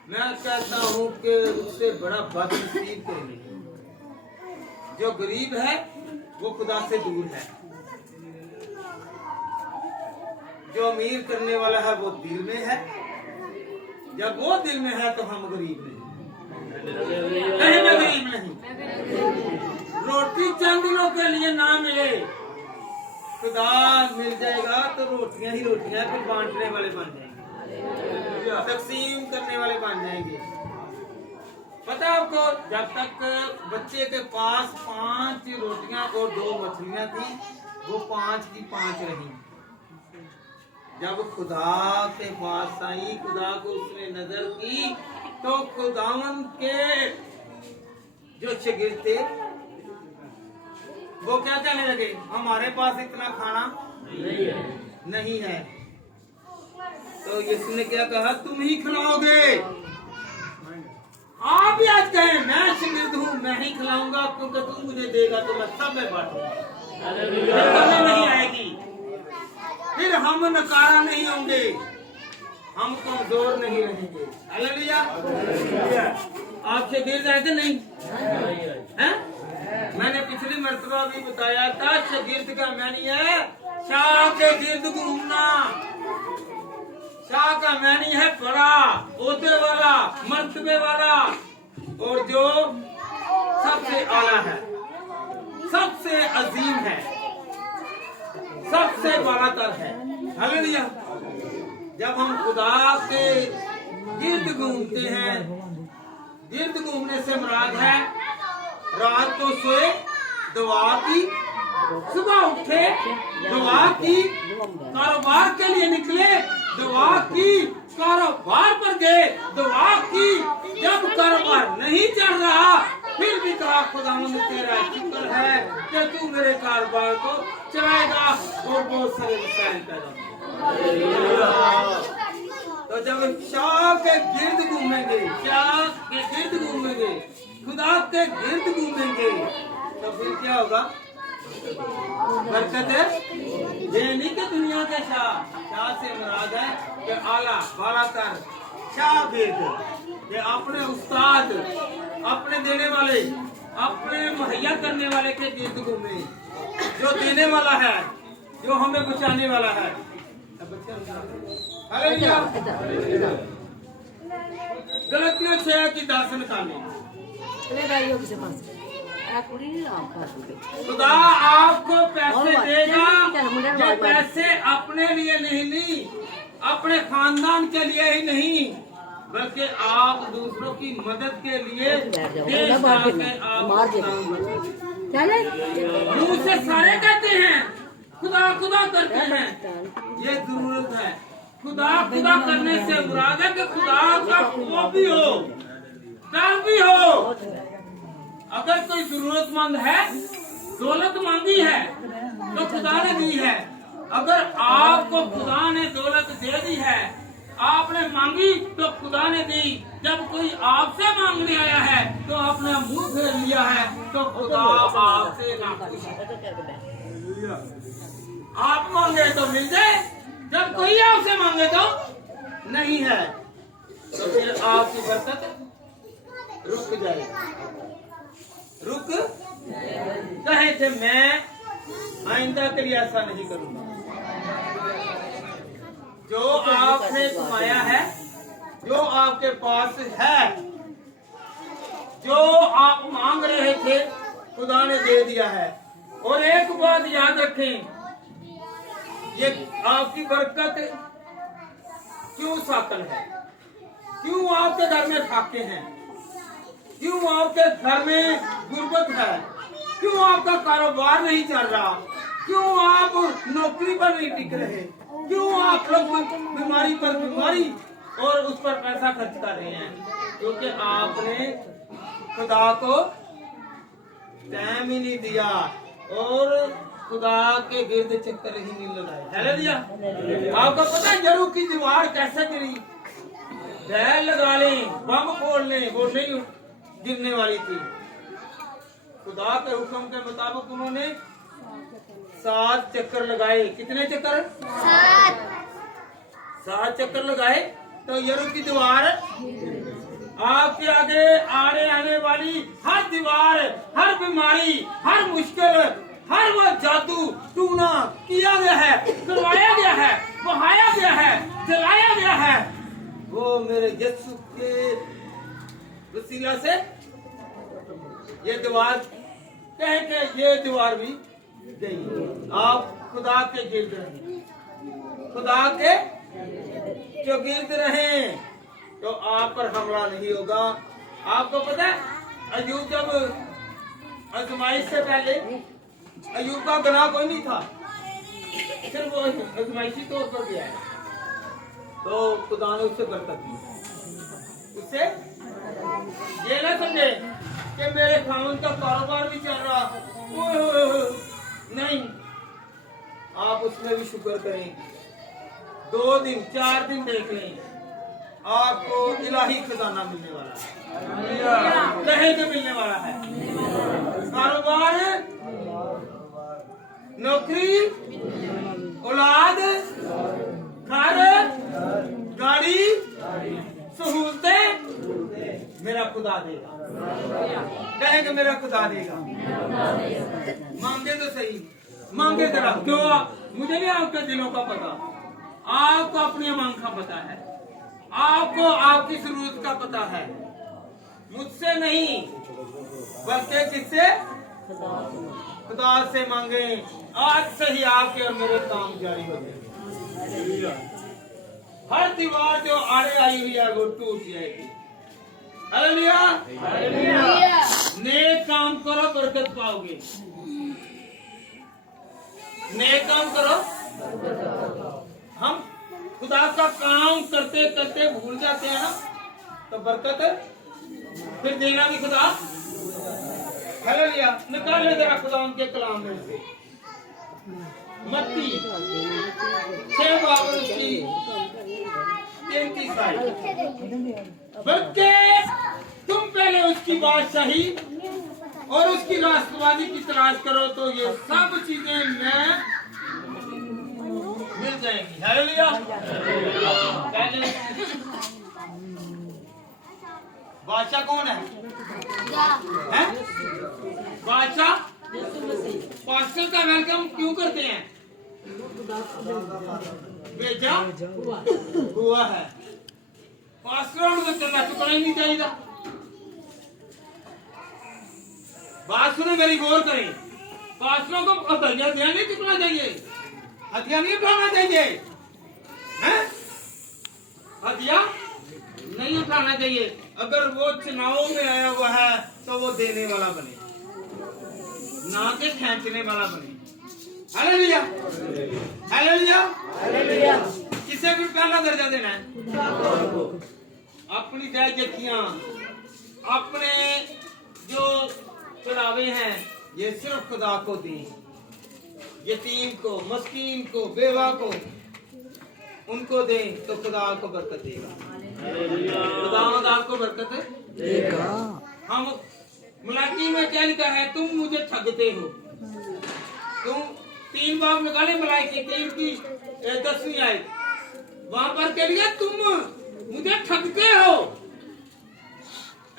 मैं कहता हूँ कि उससे बड़ा बदनसीब कोई नहीं। जो गरीब है वो खुदा से दूर है। जो अमीर करने वाला है वो दिल में है। जब वो दिल में है तो हम गरीब नहीं, कहीं में गरीब नहीं। रोटी चंद दिनों के लिए ना मिले, खुदा मिल जाएगा तो रोटियां ही रोटियां, फिर बांटने वाले बन जाएंगे, तकसीम करने वाले बन जाएंगे। पता आपको, जब तक बच्चे के पास 5 रोटियां और 2 मछलियां थी, वो 5 की 5 रही। जब खुदा के पास आई, खुदा को उसने नजर की, तो खुदावन के जो शागिर्द थे वो क्या कहने लगे? हमारे पास इतना खाना नहीं है। तो यीशु ने क्या कहा? तुम ही खिलाओगे। आप भी आज कहें मैं मैं ही खिलाऊंगा, क्योंकि तू मुझे देगा तो मैं सब में बांटूंगा। कमी नहीं आएगी, फिर हम नकारा नहीं होंगे, हम कमजोर नहीं रहेंगे। हालेलुया। आपसे गिर जाए कि नहीं है? मैंने पिछली मर्तबा भी बताया था, शागिर्द का मैनी है शाह के गिर्द घूमना। शाह का मैनी है बड़ा, ओहदे वाला, मर्तबे वाला, और जो सबसे आला है, सबसे अजीम है, सबसे बालातर है। हालेलुया। जब हम खुदा के गिर्द घूमते हैं, गिर्द घूमने से मुराद है रात को सोए दुआ की, सुबह उठे दुआ की, कारोबार के लिए निकले दुआ की, कारोबार पर गए दुआ की, जब कारोबार नहीं चल रहा फिर भी कहा खुदावंद तेरा शुक्र है कि तू मेरे कारोबार को चलाएगा और बहुत सारे मसाइल पैदा। तो जब शाह के गिर्द घूमेंगे, शाह के गिर्द घूमेंगे, खुदा के गिर्द घूमेंगे, तो फिर क्या होगा? बरकत है। ये नहीं कि दुनिया के शाह, शाह से मुराद है कि आला बालातर शाह गिर्द, ये अपने उस्ताद, अपने देने वाले, अपने मुहैया करने वाले के गिर्द घूमे, जो देने वाला है, जो हमें बचाने वाला है। गलतियों 6 की 10 निकालें। खुदा आपको पैसे देगा, ये पैसे अपने लिए नहीं, अपने खानदान के लिए ही नहीं, बल्कि आप दूसरों की मदद के लिए मुंह से सारे कहते हैं, खुदा खुदा करते हैं, ये जरूरत है। खुदा खुदा करने से मुराद है कि खुदा का वो भी हो, डर भी हो। अगर कोई जरूरतमंद है, दौलत मांगी है तो खुदा ने दी है। अगर आपको खुदा ने दौलत दे दी है, आपने मांगी तो खुदा ने दी। जब कोई आपसे मांगने आया है तो आपने मुंह फेर लिया है, तो खुदा आपसे नाखुश है। आप मांगे तो मिल जाए, जब कोई आपसे मांगे तो नहीं है, तो फिर आपकी बरकत रुक जाएगी। रुक कहे थे मैं आइंदा के लिए ऐसा नहीं करूंगा। जो आपने कमाया है, जो आपके पास है, जो आप मांग रहे थे, खुदा ने दे दिया है। और एक बात याद रखें, ये आपकी बरकत क्यों साकल है? क्यों आपके घर में फाके हैं? क्यों आपके घर में गुर्बत है? क्यों आपका कारोबार नहीं चल रहा? क्यों आप नौकरी पर नहीं टिक रहे? क्यों आप लोग बीमारी पर बीमारी और उस पर पैसा खर्च कर रहे हैं? क्योंकि आपने खुदा को टाइम ही नहीं दिया और खुदा के गिर्द चक्कर ही नहीं लगाए। हालेलुया। आपको पता है यरीहो की दीवार कैसे गिरी? बैल लगा लें, बम फोड़ लें, वो नहीं गिरने वाली थी। खुदा के हुक्म के मुताबिक उन्होंने 7 चक्कर लगाए। कितने चक्कर? 7 चक्कर लगाए तो यरीहो की दीवार आपके आगे आने वाली हर दीवार, हर बीमारी, हर मुश्किल, हर वो जादू टूना किया गया है, करवाया गया है, बहाया गया है, जलाया गया है, वो मेरे यीशु के वसीला से ये दीवार कहे कि ये दीवार भी गई। आप खुदा के गिर्द रहें, खुदा के जो गिर्द रहें तो आप पर हमला नहीं होगा। आपको पता है अय्यूब जब आजमाइश से पहले अय्यूब का गुनाह कोई नहीं था, सिर्फ वो आजमाइशी तौर पर गया है, तो खुदा ने उससे बरकत दी। उससे ये ना समझे कि मेरे खानदान का कारोबार भी चल रहा, नहीं, आप उसमें भी शुक्र करें। 2 दिन 4 दिन देख लें, आपको इलाही खजाना मिलने वाला है, कहीं तो मिलने वाला है। नौकरी, औलाद, घर, गाड़ी, सहूलतें मेरा खुदा देगा। कहेंगे मेरा खुदा देगा। मांगे तो सही, मांगे जरा। क्यों? मुझे नहीं आपके दिलों का पता, आपको अपनी मांग का पता है, आपको आपकी जरूरत का पता है। मुझसे नहीं बल्कि किससे? खुदा से मांगे। आज से ही आपके और मेरे काम जारी हो जाएंगे। हर दीवार जो आड़े आई हुई है वो टूट जाएगी। हालेलुया। नेक काम करो, बरकत पाओगे। नेक काम करो। हम खुदा का काम करते करते भूल जाते हैं ना, तो बरकत फिर देना भी खुदा। हालेलुया। निकाल ले जरा खुदा उनके कलाम में से मत्ती 6:33। बल्कि तुम पहले उसकी बादशाही और उसकी राष्ट्रवादी की तलाश करो तो ये सब चीजें मिल जाएंगी। हालेलुया। पहले बादशाह कौन है? हैं? बादशाह पास्टर का वेलकम क्यों करते हैं? बेचा हुआ है। पास्टरों में चलना चुकना ही नहीं चाहिए। बात सुने, मेरी गौर करें। पास्टरों को हथियार नहीं चुकना चाहिए, हथियार नहीं उठाना चाहिए, हैं? हथियार नहीं उठाना चाहिए। अगर वो चुनाव में आया हुआ है तो वो देने वाला बने, ना कि खींचने वाला बने। हालेलुया। हालेलुया। हालेलुया। किसे भी पहला दर्जा देना है? अपनी जायदादियां, अपने जो चढ़ावे हैं, ये सिर्फ खुदा को दी। यतीम को, मस्कीन को, बेवा को, उनको दें तो खुदा आपको बरकत देगा। खुदावंद आपको बरकत देगा। हम मलाकी में क्या लिखा है? तुम मुझे ठगते हो। तुम 3 बार निकाले मलाकी 3 की 10वीं आयत, वहां पर कह लिया तुम मुझे ठगते हो।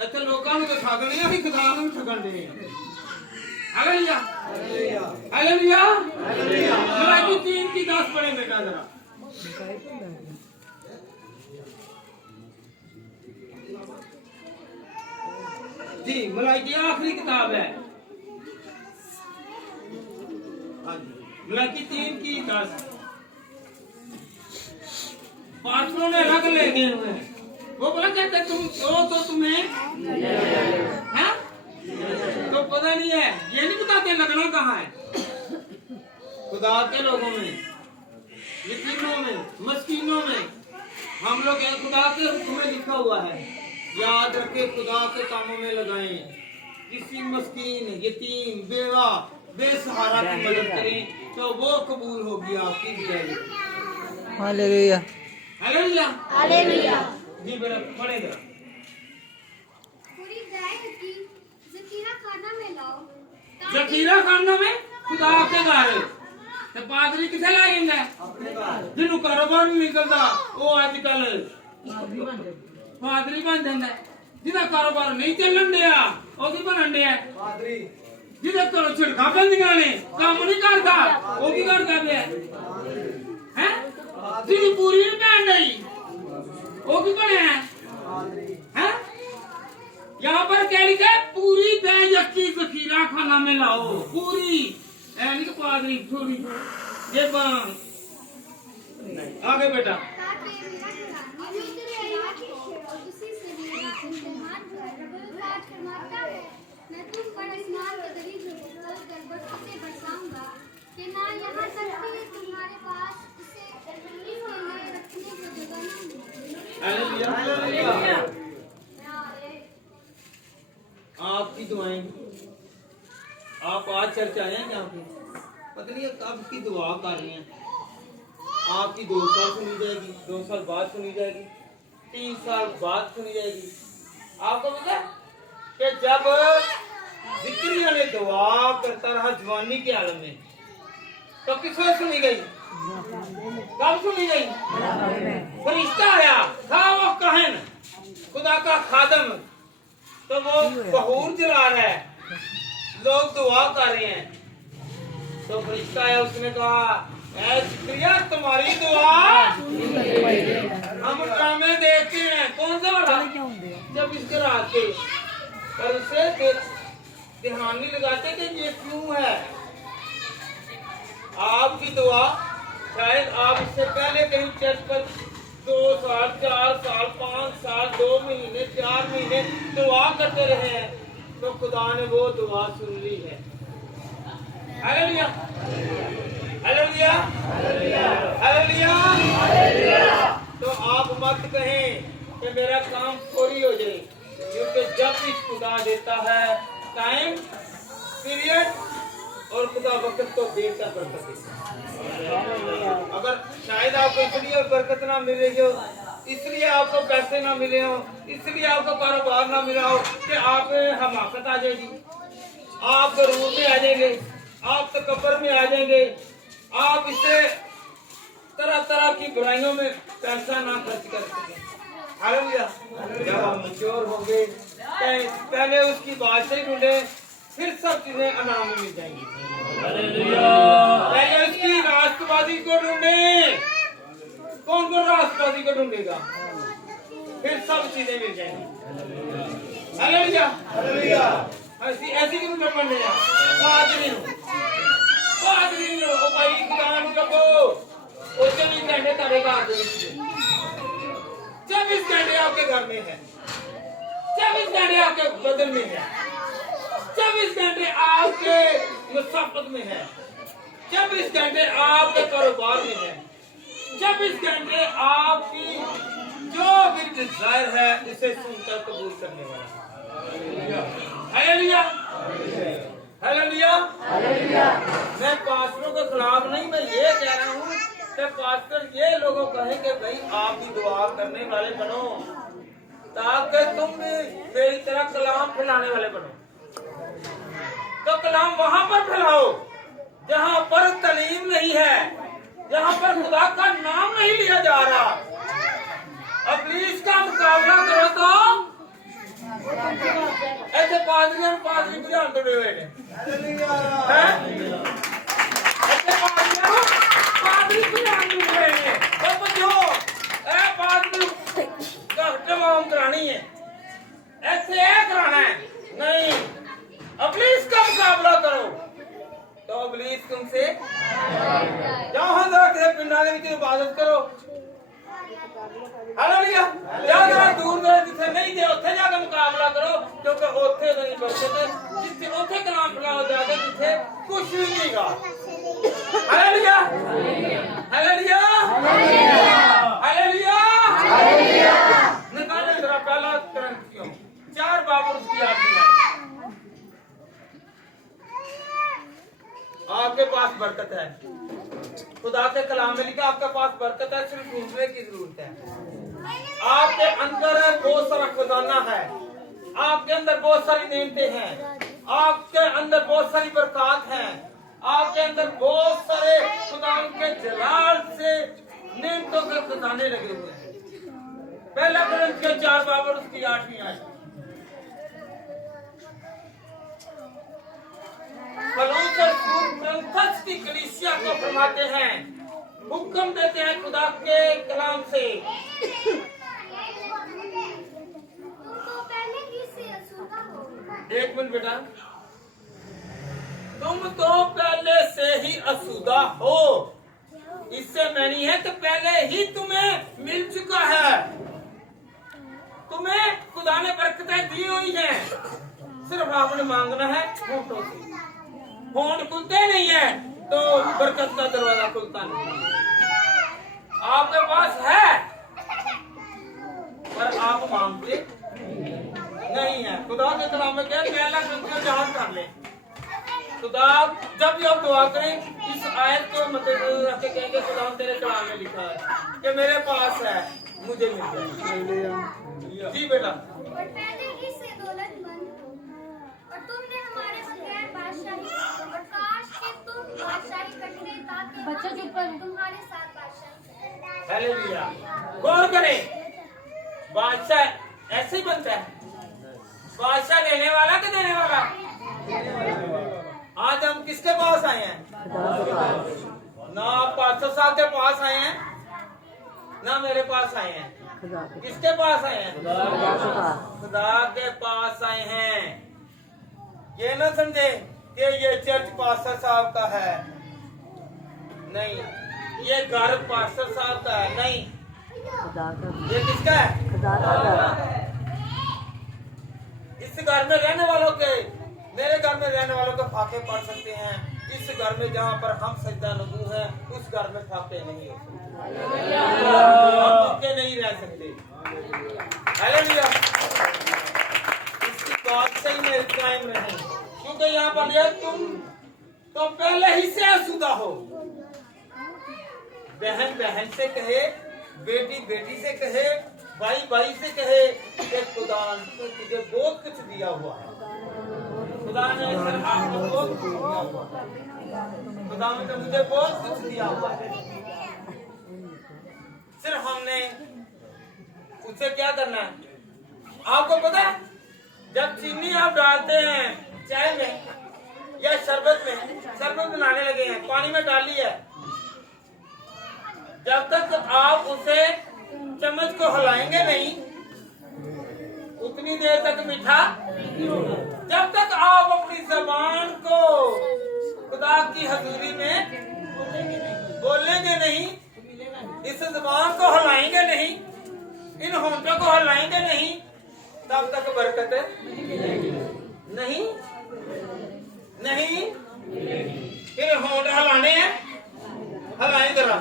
ऐसे लोगों ने तो ठगने ही, खुदा ने भी ठगन दे। हालेलुया। हालेलुया। मलाकी 3 की 10 पढ़े बेटा जरा। जी, मलाकी आखिरी किताब है। मलाकी 3 की 10। पास्टरों ने अलग ले गए हुए हैं। वो बोला कहते तुम तो तुम्हें है तो पता नहीं है, ये नहीं बताते लगना कहाँ है। खुदा के लोगों में, यतीमों में, मस्कीनों में हम लोग हैं। खुदा के हुक्म में लिखा हुआ है, याद रखे खुदा के कामों में लगाएं। किसी मस्कीन, यतीम, बेवा, बेसहारा की मदद करें तो वो कबूल होगी आपकी जायदाद। हालेलुया। हालेलुया। हालेलुया। जी बेटा पढ़ेगा। पूरी जायदाद ज़खीरा खाना में लाओ। ज़खीरा खाना में खुदा के घर ते पादरी किथे लाएंगे? जिन्हों कारोबार नहीं निकलता वो आजकल पादरी बन जाता है। जिदा कारोबार नहीं चलन दिया वो की बनन दिया पादरी। जिदा करो छिड़का बंदियां ने काम नहीं करता वो की करता है हैं? जिदी पूरी नहीं पहन रही वो की बने हैं? यहाँ पर क्या लिखा है? पूरी बेयकी ज़खीरा खाना में लाओ। पूरी नहीं पादरी पूरी। ये आगे बेटा। ताकि मेरा खुदा जो तेरे राज और उसी से मेरा इस्तेमाल काज करवाता है। मैं तुम पर आसमान के दरिद्र को खोलकर बरकतें बरसाऊंगा कि ना यहाँ तक कि तुम्हारे पास उसे इसके लिए रखने को जगह नहीं। हालेलुया। हालेलुया। आपकी दुआएं, आप आज चर्च आए हैं यहाँ पे, पता नहीं कब की दुआ कर रही हैं। आपकी 2 साल सुनी जाएगी, 2 साल बाद सुनी जाएगी, 3 साल बाद सुनी जाएगी। आपको पता है कि जब जिक्रिया ने दुआ करता रहा जवानी के आलम में, तो किसमें सुनी गई? कब सुनी गई? फरिश्ता आया था, वो कहन खुदा का खादम, तो वो बहूर जला रहा है, लोग दुआ कर रहे हैं, तो फरिश्ता आया, उसने कहा ऐ जिक्रिया तुम्हारी दुआ हम ड्रामे देखते हैं। कौन सा वाला? जब इसके रास्ते पर उसे ध्यान नहीं लगाते कि ये क्यों है। आपकी दुआ शायद आप इससे पहले कहीं चर्च पर 2 साल 4 साल 5 साल 2 महीने 4 महीने दुआ करते रहे हैं, तो खुदा ने वो दुआ सुन ली है। Hallelujah hallelujah hallelujah hallelujah. तो आप मत कहें कि मेरा काम पूरी हो जाए, क्योंकि जब भी खुदा देता है टाइम पीरियड और खुदा वक्त तो देर तक बरकत देता है। अगर शायद आपको इसलिए बरकत ना मिले हो, इसलिए आपको पैसे ना मिले हो, इसलिए आपको कारोबार ना मिला हो कि आप हमाकत आ जाएगी, आप गरूर में आ जाएंगे, आप तकब्बर में आ जाएंगे, आप इससे तरह तरह की बुराइयों में पैसा ना खर्च कर सकें। हालेलुया। जब हम मैच्योर होंगे, पहले उसकी बात से ढूंढे, फिर सब चीजें अनाम में मिल जाएंगी। पहले उसकी राष्ट्रवादी को ढूंढे। कौन कौन राष्ट्रवादी को ढूंढेगा? फिर सब चीजें मिल जाएंगी। Hallelujah hallelujah. ऐसी क्यों बनने जा? पादरी लो ओ भाई खुदान कबो ओ 24 घंटे तेरे घर में 24 घंटे आपके घर में है, 24 घंटे आपके बदन में है, 24 घंटे आपके मुसाफत में है, 24 घंटे आपके कारोबार में है, 24 घंटे आपकी जो भी डिजायर है उसे सुनकर कबूल करने वाला। Hallelujah hallelujah hallelujah. मैं पास्टरों के खिलाफ नहीं, मैं ये कह रहा हूँ कि पास्टर ये लोगों कहें कि भाई आप भी दुआ करने वाले बनो, ताकि तुम भी मेरी तरह कलाम फैलाने वाले बनो। तो कलाम वहां पर फैलाओ जहां पर तालीम नहीं है, जहां पर खुदा का नाम नहीं लिया जा रहा। इब्लीस का मुकाबला करो तो ऐसे पादरी बुझान तो हुए ने, पादरी बुझान तो हुए ने। अब जो ए पादरी तमाम करानी है, ऐसे कराना है नहीं। इब्लीस का मुकाबला करो तो इब्लीस तुमसे जाओ, जरा पिंडा के विच इबादत करो। हालेलुया। जरा दूर जिथे नहीं जे उत्थे जाके मुकाबला करो, क्योंकि उत्थे नहीं बरकत, जिथे उत्थे कलाम फैलाओ जाके जिथे कुछ भी नहींगा। Hallelujah hallelujah hallelujah hallelujah. निकाले जरा पहला करंथियों 4 बाब और उसकी 8 आयत। आपके पास बरकत है, खुदा के कलाम में लिखा आपके पास बरकत है, सिर्फ ढूंढने की जरूरत है। आपके अंदर बहुत सारा खजाना है, आपके अंदर बहुत सारी नेमतें हैं, आपके अंदर बहुत सारी बरकत हैं, आपके अंदर बहुत सारे खुदा के जलाल से नेमतों के खजाने लगे हुए हैं। पहला करंथियों 4 बाब और उसकी 8वीं आयत। पौलुस की कलीसिया को फरमाते हैं, हुक्म देते हैं खुदा के कलाम से, तुम तो पहले ही से असूदा हो। एक मिनट बेटा, तुम तो पहले से ही असूदा हो। इससे मैंने है कि पहले ही तुम्हें मिल चुका है, तुम्हें खुदा ने बरकतें दी हुई हैं, सिर्फ आपने मांगना है होठों से। होंठ खुलते नहीं है तो बरकत का दरवाजा खुलता नहीं। आपके पास है पर आप मांगते नहीं है। खुदा के कलाम में क्या पहला संख्या जहां कर ले। खुदा जब भी आप दुआ करें इस आयत को मद्देनजर रख के कहेंगे खुदा तेरे कलाम में लिखा है कि मेरे पास है, मुझे मिल जाए। जी बेटा। और पहले ही से दौलतमंद हो, और तुमने हमारे बगैर बादशाही, और काश कि तुम बादशाही कटने ताकि तुम्हारे साथ बादशाह। हालेलुया। गौर करें, बादशाह ऐसे ही बनता है। बादशाह लेने वाला कि देने वाला? आज हम किसके पास आए हैं? ना पास्टर साहब के पास आए हैं, ना मेरे पास आए हैं। किसके पास आए हैं? खुदा के पास आए हैं। ये ना समझे कि ये चर्च पास्टर साहब का है, नहीं। ये घर पास्टर साहब का है, नहीं। ये किसका है? इस घर में रहने वालों के, मेरे घर में रहने वालों के फाके पड़ सकते हैं। इस घर में जहाँ पर हम सजदा नबू हैं, उस घर में फाके नहीं हो सकते, हम भूखे नहीं रह सकते। हालेलुया। इसकी बात से ही मेरे कायम रहे, क्योंकि यहाँ पर ये तुम तो पहले ही से आसूदा हो। बहन बहन से कहे, बेटी बेटी से कहे, भाई भाई से कहे कि खुदा ने तुझे बहुत कुछ दिया हुआ है। खुदा ने आपको बहुत कुछ दिया हुआ है। खुदा ने तो मुझे बहुत कुछ दिया हुआ है। सिर्फ हमने उससे क्या करना है? आपको पता है, जब चीनी आप डालते हैं चाय में या शरबत में, शरबत बनाने लगे हैं, पानी में डाली है, जब तक आप उसे चम्मच को हिलाएंगे नहीं, उतनी देर तक मीठा। जब तक आप अपनी जबान को खुदा की हजूरी में बोलेंगे नहीं, इस जबान को हिलाएंगे नहीं, इन होंठों को हिलाएंगे नहीं, तब तक बरकत नहीं। नहीं, फिर होंठ हिलाने हैं, हिलाएं जरा।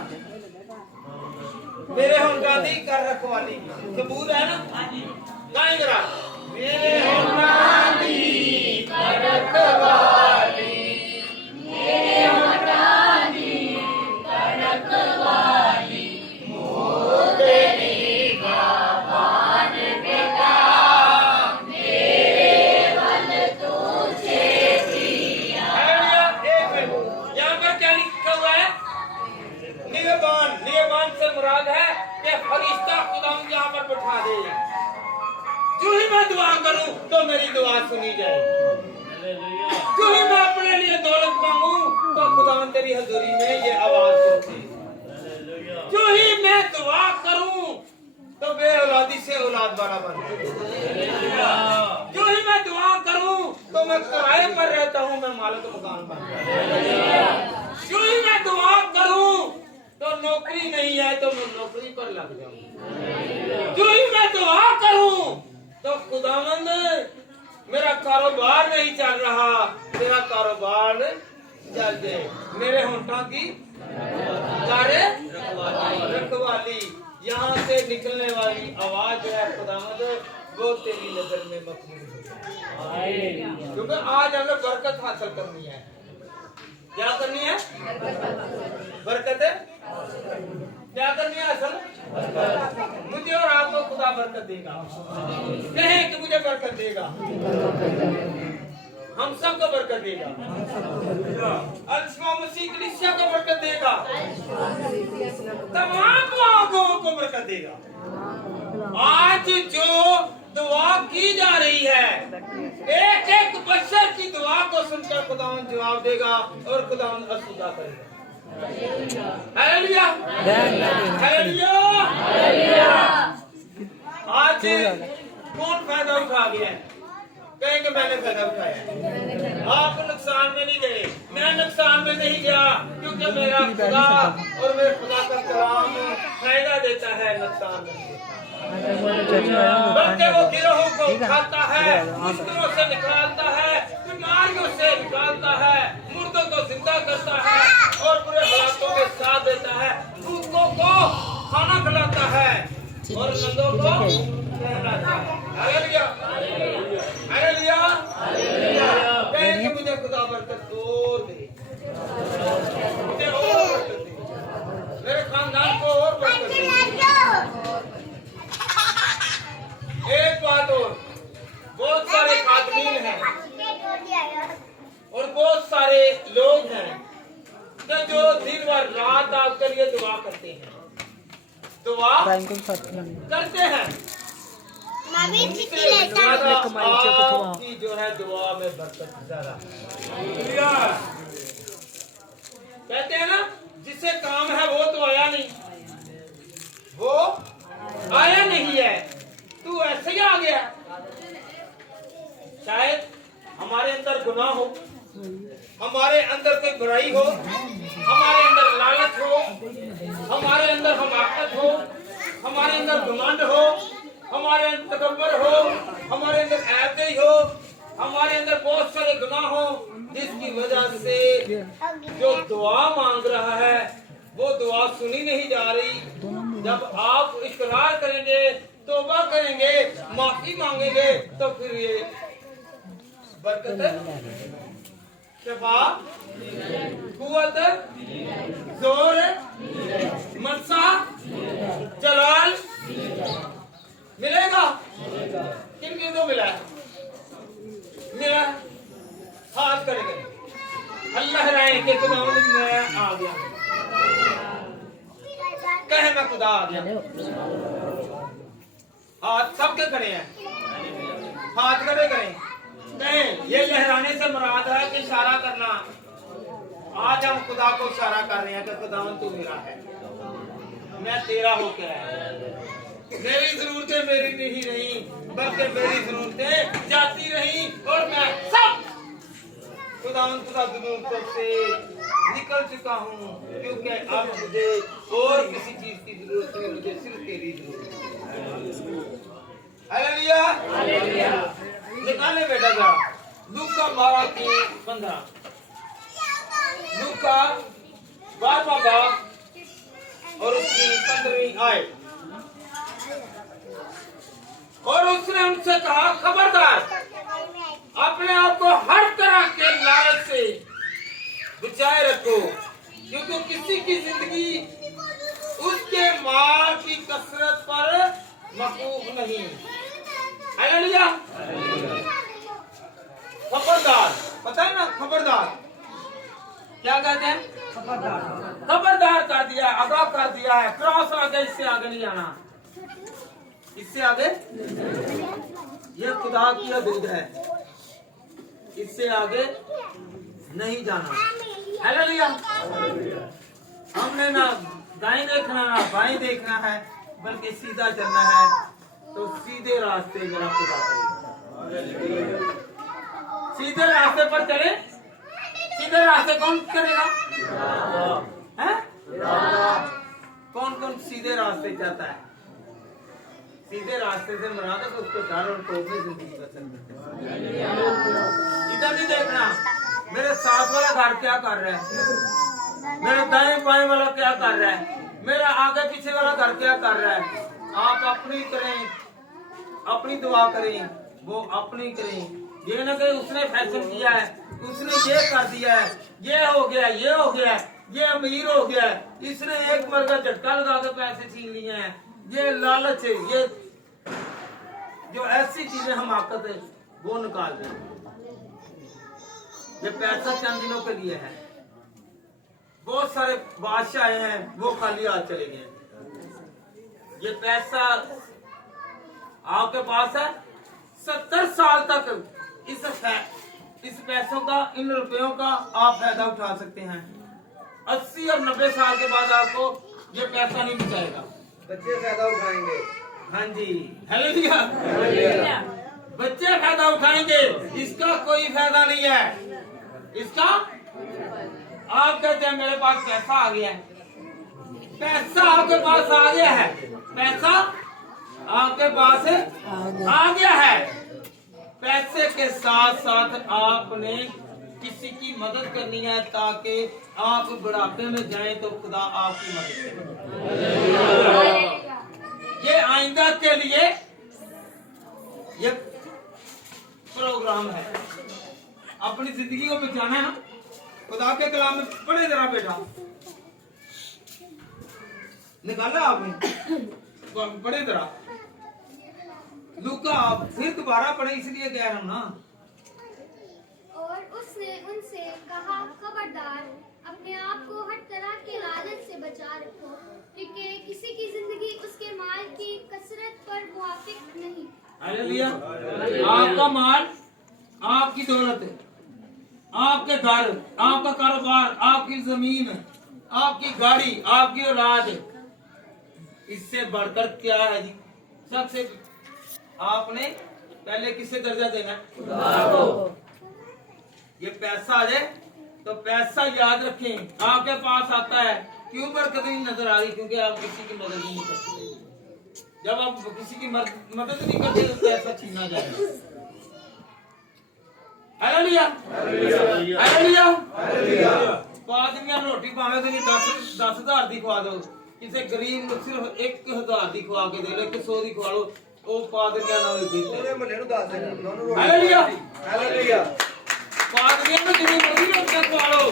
मेरे होंठा दी कर रखवाली, सबूत है ना? गाएं जरा। मेरे होंठा दी कर रखवाली, मेरे होंठा दी कर रखवाली, मोर देगा बान बेटा, मेरे बल तुझे दिया। एक मिनट, यहाँ पर क्या लिखा हुआ है? निगहबान। निगहबान से मुराद है कि फरिश्ता खुदा यहाँ पर बैठा दे। जो ही मैं दुआ करूं तो मेरी दुआ सुनी जाए। जो ही मैं अपने लिए दौलत मांगू तो खुदा तेरी हजूरी में ये आवाज सुनती। जो ही मैं दुआ करूं तो बे औलादी से औलाद वाला बन। जो ही मैं दुआ करूं तो मैं किराए पर रहता हूं, मैं मालिक मकान बन। जो ही मैं दुआ करूं तो नौकरी नहीं है तो मैं नौकरी पर लग जाऊं। जो ही मैं दुआ करूं तो खुदावंद मेरा कारोबार नहीं चल रहा, तेरा कारोबार चल जाए। मेरे होंठों की रखवाली, यहाँ से निकलने वाली आवाज जो है खुदावंद, वो तेरी नजर में मकबूल है। क्योंकि आज हमें बरकत हासिल करनी है। क्या करनी है? बरकत है। क्या करनी है? असल मुझे और आपको खुदा बरकत देगा। कहें कि मुझे बरकत देगा, हम सबको बरकत देगा। अल्लाह मसीह कलीसिया को बरकत देगा, तमाम लोगों को बरकत देगा। आज जो दुआ की जा रही है, एक एक बशर की दुआ को सुनकर खुदावंद जवाब देगा और खुदावंद असुदा करेगा। Hallelujah, hallelujah. आज कौन फायदा उठा गया है? कहेंगे मैंने फायदा उठाया। आप नुकसान में नहीं गए, मैं नुकसान में नहीं गया, क्योंकि मेरा खुदा और मेरे खुदा का कलाम फायदा देता है, नुकसान नहीं देता। बल्कि वो गिरोहों को उठाता है, मुश्किलों से निकालता है, बीमारियों से निकालता है, मुर्दों को जिंदा करता है और बुरे हालातों के साथ देता है, भूखों को खाना खिलाता है और नंदों को कहलाता है। Hallelujah, hallelujah, hallelujah. कहें कि मुझे खुदा बरकत और दे, मुझे और बरकत दे, मेरे खानदान को और बरकत दे। एक बात और, बहुत सारे आदमी हैं और बहुत सारे लोग हैं तो जो दिन व रात दुआ करते हैं। ज्यादा आपकी जो है दुआ में बरकत ज्यादा। कहते हैं ना, जिसे काम है वो तो आया नहीं, वो आया नहीं है, तू ऐसे ही आ गया। शायद हमारे अंदर गुनाह हो, हमारे अंदर कोई बुराई हो, हमारे अंदर लालच हो, हमारे अंदर हमाकत हो, हमारे अंदर घमंड हो, हमारे अंदर तकब्बर हो, हमारे अंदर ऐबदेही हो, हमारे अंदर बहुत सारे गुनाह हो, जिसकी वजह से जो दुआ मांग रहा है वो दुआ सुनी नहीं जा रही। जब आप इकरार करेंगे, तौबा करेंगे, माफी मांगेंगे, तो फिर ये बरकत, शफा, कुव्वत, जोर, मनसा, जलाल मिलेगा। किन किन को मिला है? मिला। हाथ करेंगे, अल्लाह राय के खुदा मैं आ गया, कहे मैं खुदा आ गया। हाथ सबके खड़े हैं, हाथ खड़े करें, कहें ये लहराने से मुराद है कि इशारा करना। आज हम खुदा को इशारा कर रहे हैं कि खुदावन तू मेरा है, मैं तेरा होकर आया। मेरी जरूरतें मेरी नहीं रही, बल्कि मेरी जरूरतें जाती रही, और मैं सब खुदावन खुदा जरूरतों से निकल चुका हूँ, क्योंकि अब मुझे और किसी चीज की जरूरत नहीं, मुझे सिर्फ तेरी जरूरत है। हालेलुया। निकाले बेटा जा लूका 12:15, लूका 12वां बाब और उसकी 15वीं आयत। और उसने उनसे कहा, खबरदार, अपने आप को हर तरह के लालच से बचाए रखो, क्योंकि किसी की जिंदगी उसके माल की कसरत पर मकूफ नहीं। हालेलुया। खबरदार, पता है ना खबरदार क्या कहते हैं? खबरदार कर दिया, आगाह कर दिया है, क्रॉस आगे, इससे आगे नहीं जाना, इससे आगे ये खुदा की हदूद है, इससे आगे नहीं जाना। हालेलुया। हमने ना दाएं देखना ना बाएं देखना है, बल्कि सीधा चलना है, तो सीधे रास्ते मेरा खुदा करेगा। सीधे रास्ते पर चले, सीधे रास्ते कौन करेगा? हैं? कौन कौन सीधे रास्ते जाता है? सीधे रास्ते से मरा तो उसको डर और खौफ में जिंदगी बसर करते हैं। इधर नहीं देखना मेरे साथ वाला घर क्या कर रहा है, मेरे दाएं बाएं वाला क्या कर रहा है, मेरा आगे पीछे वाला घर क्या कर रहा है। आप अपनी करें, अपनी दुआ करें, वो अपनी करें। ये ना कहीं उसने फैशन किया है, उसने ये कर दिया है, ये हो गया, ये हो गया, ये अमीर हो गया, इसने एक बार का झटका लगा के पैसे छीन लिए हैं, ये लालच है, ये जो ऐसी चीजें हमाकत है वो निकाल दें। ये पैसा चंद दिनों के लिए है। बहुत सारे बादशाह हैं वो खाली हाथ चले गए। ये पैसा आपके पास है, 70 साल तक इस पैसों का, इन रुपयों का आप फायदा उठा सकते हैं। 80 और 90 साल के बाद आपको ये पैसा नहीं बचाएगा, बच्चे फायदा उठाएंगे। हाँ जी, हालेलुया। बच्चे फायदा उठाएंगे, इसका कोई फायदा नहीं है। इसका आप कहते हैं मेरे पास पैसा आ गया है, पैसा आपके पास आ गया है, पैसा आपके पास आ गया है। पैसे के साथ साथ आपने किसी की मदद करनी है, ताकि आप बुढ़ापे में जाएं तो खुदा आपकी मदद करे। ये आइंदा के लिए ये प्रोग्राम है। अपनी जिंदगी को बचाना है ना, खुदा के कलाम में पढ़े जरा बेटा, निकाला आपने, पढ़े जरा लूका, आप फिर दोबारा पढ़े, इसलिए कह रहा हूं ना। और उसने उनसे कहा, खबरदार, अपने आप को हर तरह के लालच से बचा रखो, क्योंकि किसी की जिंदगी पर मुआफिक नहीं। हालेलुया। आपका माल, आपकी दौलत, आपके घर, आपका कारोबार, आपकी जमीन, आपकी गाड़ी, आपकी औलाद, इससे बढ़कर क्या है जी? सबसे आपने पहले किससे दर्जा देना है? खुदा को। ये पैसा आ जाए तो पैसा याद रखें, आपके पास आता है क्यों? बरकत नहीं नजर आ रही, क्योंकि आप किसी की मदद नहीं करते। जब आप किसी की मदद नहीं करते तो पैसा छीना जाएगा। Hallelujah, hallelujah, hallelujah. पादमियां रोटी पावे तो 10,000 दी खवा दो, किसी गरीब ਨੂੰ सिर्फ 1,000 ਦੀ ਖਵਾ ਕੇ ਦੇ ਲੋ, 100 ਦੀ ਖਵਾ ਲੋ, ਉਹ ਪਾਦਮੀਆਂ ਨਾਲ ਹੀ ਉਹਦੇ ਦਿੱਤੇ। ਮਹੱਲੇ ਨੂੰ ਦੱਸ ਦੇਣਾ ਉਹਨਾਂ ਨੂੰ। Hallelujah, hallelujah. ਪਾਦਮੀਆਂ ਨੂੰ ਜਿੰਨੀ ਮਰਜ਼ੀ ਰੋਟੀਆਂ ਖਵਾ ਲੋ,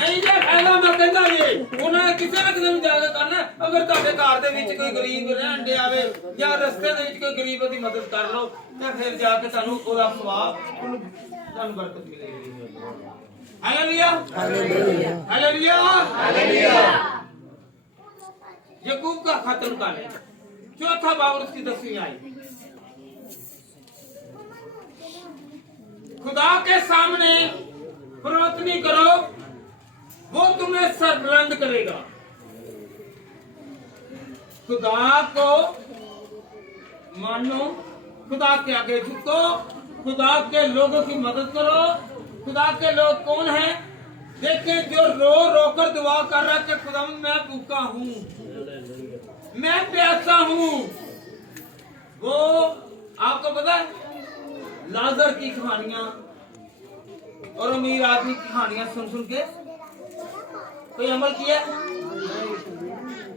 ਨਹੀਂ ਜੇ ਫਾਇਦਾ ਮੈਂ ਕਹਿੰਦਾ ਜੀ, ਉਹਨਾਂ ਨੇ ਕਿਸੇ ਨਾ ਕਿਸੇ ਨੂੰ ਜਾ ਕੇ ਕਰਨਾ। ਅਗਰ ਤੁਹਾਡੇ ਘਰ ਦੇ ਵਿੱਚ ਕੋਈ ਗਰੀਬ ਰਹਿਣ ਦੇ ਆਵੇ ਜਾਂ ਰਸਤੇ ਦੇ ਵਿੱਚ ਕੋਈ ਗਰੀਬ ਦੀ ਮਦਦ ਕਰ ਲੋ, ਤੇ ਫਿਰ ਜਾ ਕੇ ਤੁਹਾਨੂੰ ਉਹਦਾ ਸਵਾਬ, ਤੁਹਾਨੂੰ ਬਰਕਤ ਮਿਲੇਗੀ। Hallelujah, hallelujah, hallelujah, hallelujah. याकूब का खत निकाले, चौथा बाब उसकी 10वीं आई। खुदा के सामने प्रार्थना करो, वो तुम्हें सरबुलंद करेगा। खुदा को मानो, खुदा के आगे झुको, खुदा के लोगों की मदद करो। खुदा के लोग कौन हैं? देखें, जो रो रो कर दुआ कर रहा है कि खुदा मैं भूखा हूँ, मैं प्यासा हूँ। वो आपको पता है, लाजर की कहानियां और अमीर आदमी की कहानियां सुन सुन के कोई अमल किया?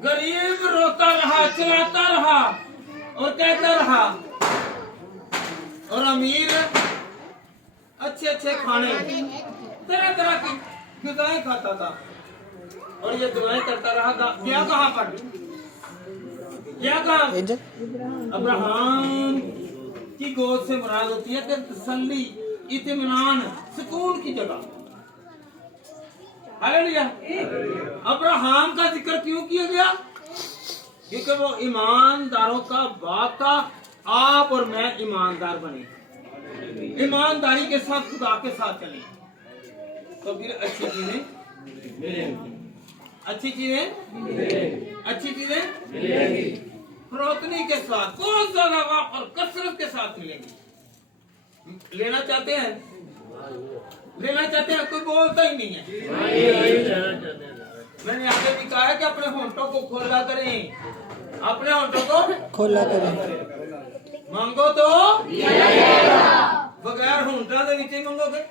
गरीब रोता रहा, चिल्लाता रहा और कहता रहा, और अमीर अच्छे अच्छे खाने, तरह तरह की ग़िज़ाएं खाता था, और ये दुआएं करता रहा। क्या कहाँ पर? क्या कहा? अब्राहम की गोद से मुराद होती है कि तसल्ली, इत्मीनान, सुकून की जगह। हालेलुया। अब्राहम का जिक्र क्यों किया गया? क्योंकि वो ईमानदारों का बाप था। आप और मैं ईमानदार बने, ईमानदारी के साथ खुदा के साथ चले, तो फिर अच्छी चीजें मिलेंगी, अच्छी चीजें, अच्छी चीजें मिलेंगी। रोशनी के साथ, बहुत ज्यादा और कसरत के साथ मिलेंगी। लेना चाहते हैं? लेना चाहते हैं? कोई बोलता ही नहीं है। मैंने आगे भी कहा है कि अपने होंठों को खोला करें, अपने होंठों को खोला करें। मांगो तो बगैर होंठा दे विच मंगोगे?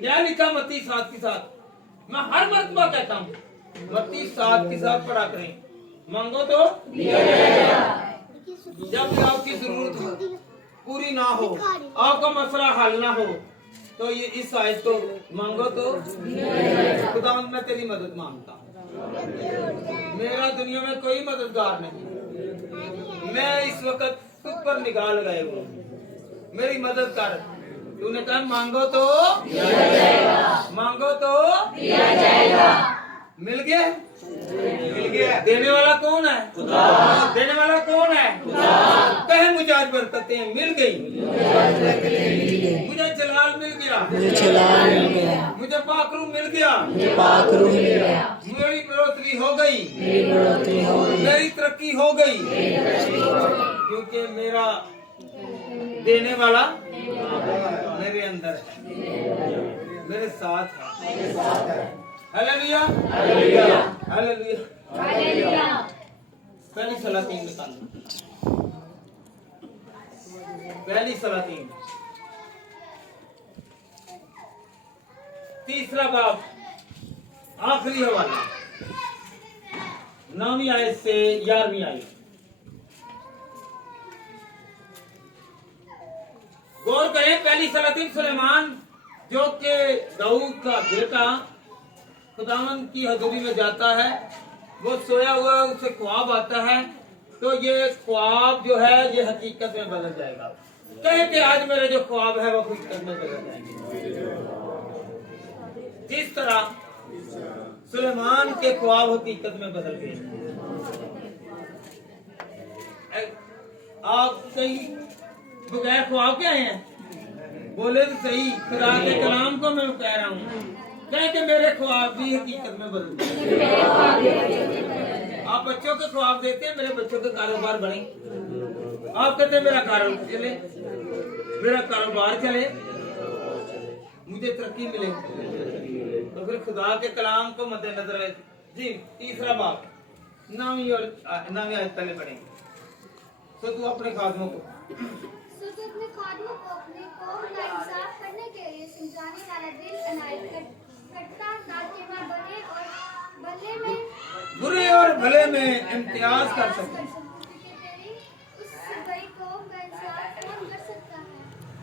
क्या लिखा मत्ती 7 के साथ? मैं हर मर्तबा कहता हूँ, मत्ती 7 के साथ पढ़ा करें। मांगो तो जब आपकी जरूरत पूरी ना हो, आपका मसला हल ना हो, तो ये इस आयत को मांगो तो खुदावंद मैं तेरी मदद मांगता हूँ। मेरा दुनिया में कोई मददगार नहीं, मैं इस वक्त तुझ पर निगाह लगाए हुए हूँ, मेरी मदद कर। तूने कहा मांगो तो दिया जाएगा, मांगो तो दिया जाएगा। मिल गया? मिल गया। देने वाला कौन है? खुदा। देने वाला कौन है? खुदा। कहे मुझे आज बरकतें मिल गई, मुझे जलाल मिल गया, मुझे जलाल मिल गया, मुझे पाकरू मिल गया, मुझे पाकरू मिल गया, मेरी बढ़ोतरी हो गई, मेरी बढ़ोतरी हो गई, मेरी तरक्की हो गई, क्योंकि मेरा देने वाला मेरे अंदर है, मेरे साथ है। Hallelujah, hallelujah, hallelujah, hallelujah. पहली सलातीन निकालना, पहली सलातीन, तीसरा बाब, आखिरी हवाला, 9वीं आयत से 11वीं आयत। गौर करें, पहली सलातीन सुलेमान जो कि दाऊद का बेटा खुदावंद की हजूरी में जाता है, वो सोया हुआ, उसे ख्वाब आता है, तो ये ख्वाब जो है ये हकीकत में बदल जाएगा। कहे कि आज मेरे जो ख्वाब है वो हकीकत में बदल जाएंगे। जिस तरह सुलेमान के ख्वाब हकीकत में बदल गए। आप कहीं बगैर ख्वाब के आए हैं? बोले तो सही, खुदा के कलाम को मैं कह रहा हूँ, कह के मेरे ख्वाब भी हकीकत में बदलते हैं। आप बच्चों के ख्वाब देते हैं, मेरे बच्चों के कारोबार बढ़े। आप कहते हैं मेरा कारोबार चले, मेरा कारोबार चले, मुझे तरक्की मिले। तो फिर खुदा के कलाम को मद्देनजर है जी। तीसरा बाब 9वीं आयत पहले पढ़ेंगे। तो तू अपने खादमों को सो तू अपने खादमों को अपने कौम का इंसाफ करने के लिए समझाने वाला दिल अनायत करता, ताकि वह बुरे और भले में इम्तियाज कर सके। उस बड़ी कौम का इंसाफ कौन कर सकता है?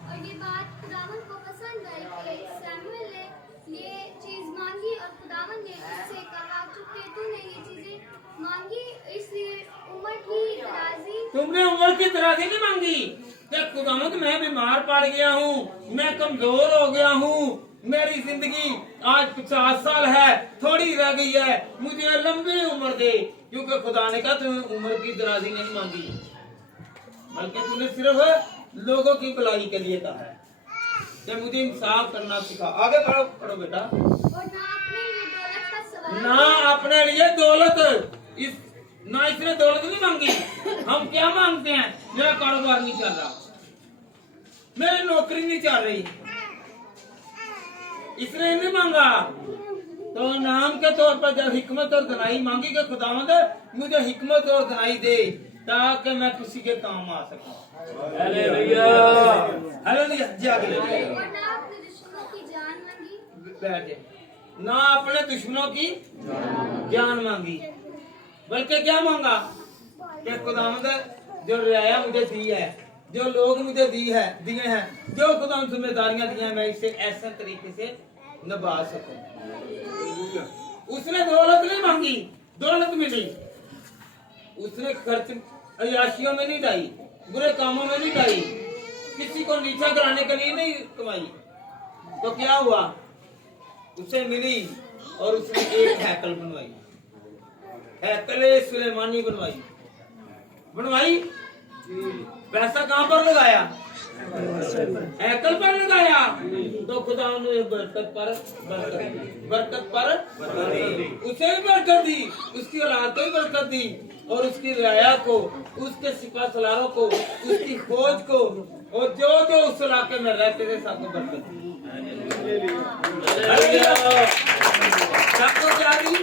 और ये बात खुदावन को पसंद आई कि सैमुअल ने ये चीज मांगी और खुदावन ने उससे कहा, चूंकि तूने ये चीजें मांगी इसलिए उम्र की दराजी। तुमने उम्र की दराजी नहीं मांगी कि खुदावंद मैं बीमार पड़ गया हूँ, मैं कमजोर हो गया हूँ, मेरी जिंदगी आज 50 साल है, थोड़ी रह गई है, मुझे लंबी उम्र दे। क्योंकि खुदा ने कहा तुम्हें उम्र की दराजी नहीं मांगी, बल्कि तूने सिर्फ लोगों की भलाई के लिए कहा है कि मुझे इंसाफ करना सिखा। आगे पढ़ो पढ़ो बेटा। और ना अपने लिए दौलत, ना इसने दौलत नहीं मांगी। हम क्या मांगते हैं? मेरा कारोबार नहीं चल रहा, मेरी नौकरी नहीं चल रही, इसने नहीं मांगा। तो नाम के तौर पर जब हिकमत और दनाई मांगी कि खुदावंद मुझे हिकमत और दनाई दे ताकि मैं किसी के काम आ सकूं। हालेलुया हालेलुया जी। आगे और ना अपने दुश्मनों की जान मांगी। बैठ जाए। ना अपने दुश्मनों की जान मांगी, बल्कि क्या मांगा कि खुदावंद जो रियाया मुझे दी है, जो लोग मुझे दिए हैं, जो खुदावंद जिम्मेदारियां दी हैं, मैं इसे ऐसे तरीके से निभा सकूं। उसने दौलत नहीं मांगी, दौलत मिली। उसने खर्च अयाशियों में नहीं डाई, बुरे कामों में नहीं डाई, किसी को नीचा कराने के लिए नहीं कमाई। तो क्या हुआ? उसे मिली और उसने एक हैकल बनवाई, हैकल सुलेमानी बनवाई। पैसा कहाँ पर लगाया? हैकल पर लगाया। तो खुदा ने बरकत पर उसे भी बरकत दी, उसकी औलाद को भी बरकत दी, और उसकी रियाया को, उसके सिपा सलारों को, उसकी फौज को, और जो जो उस इलाके में रहते थे सबको बरकत दी। सबको क्या दी?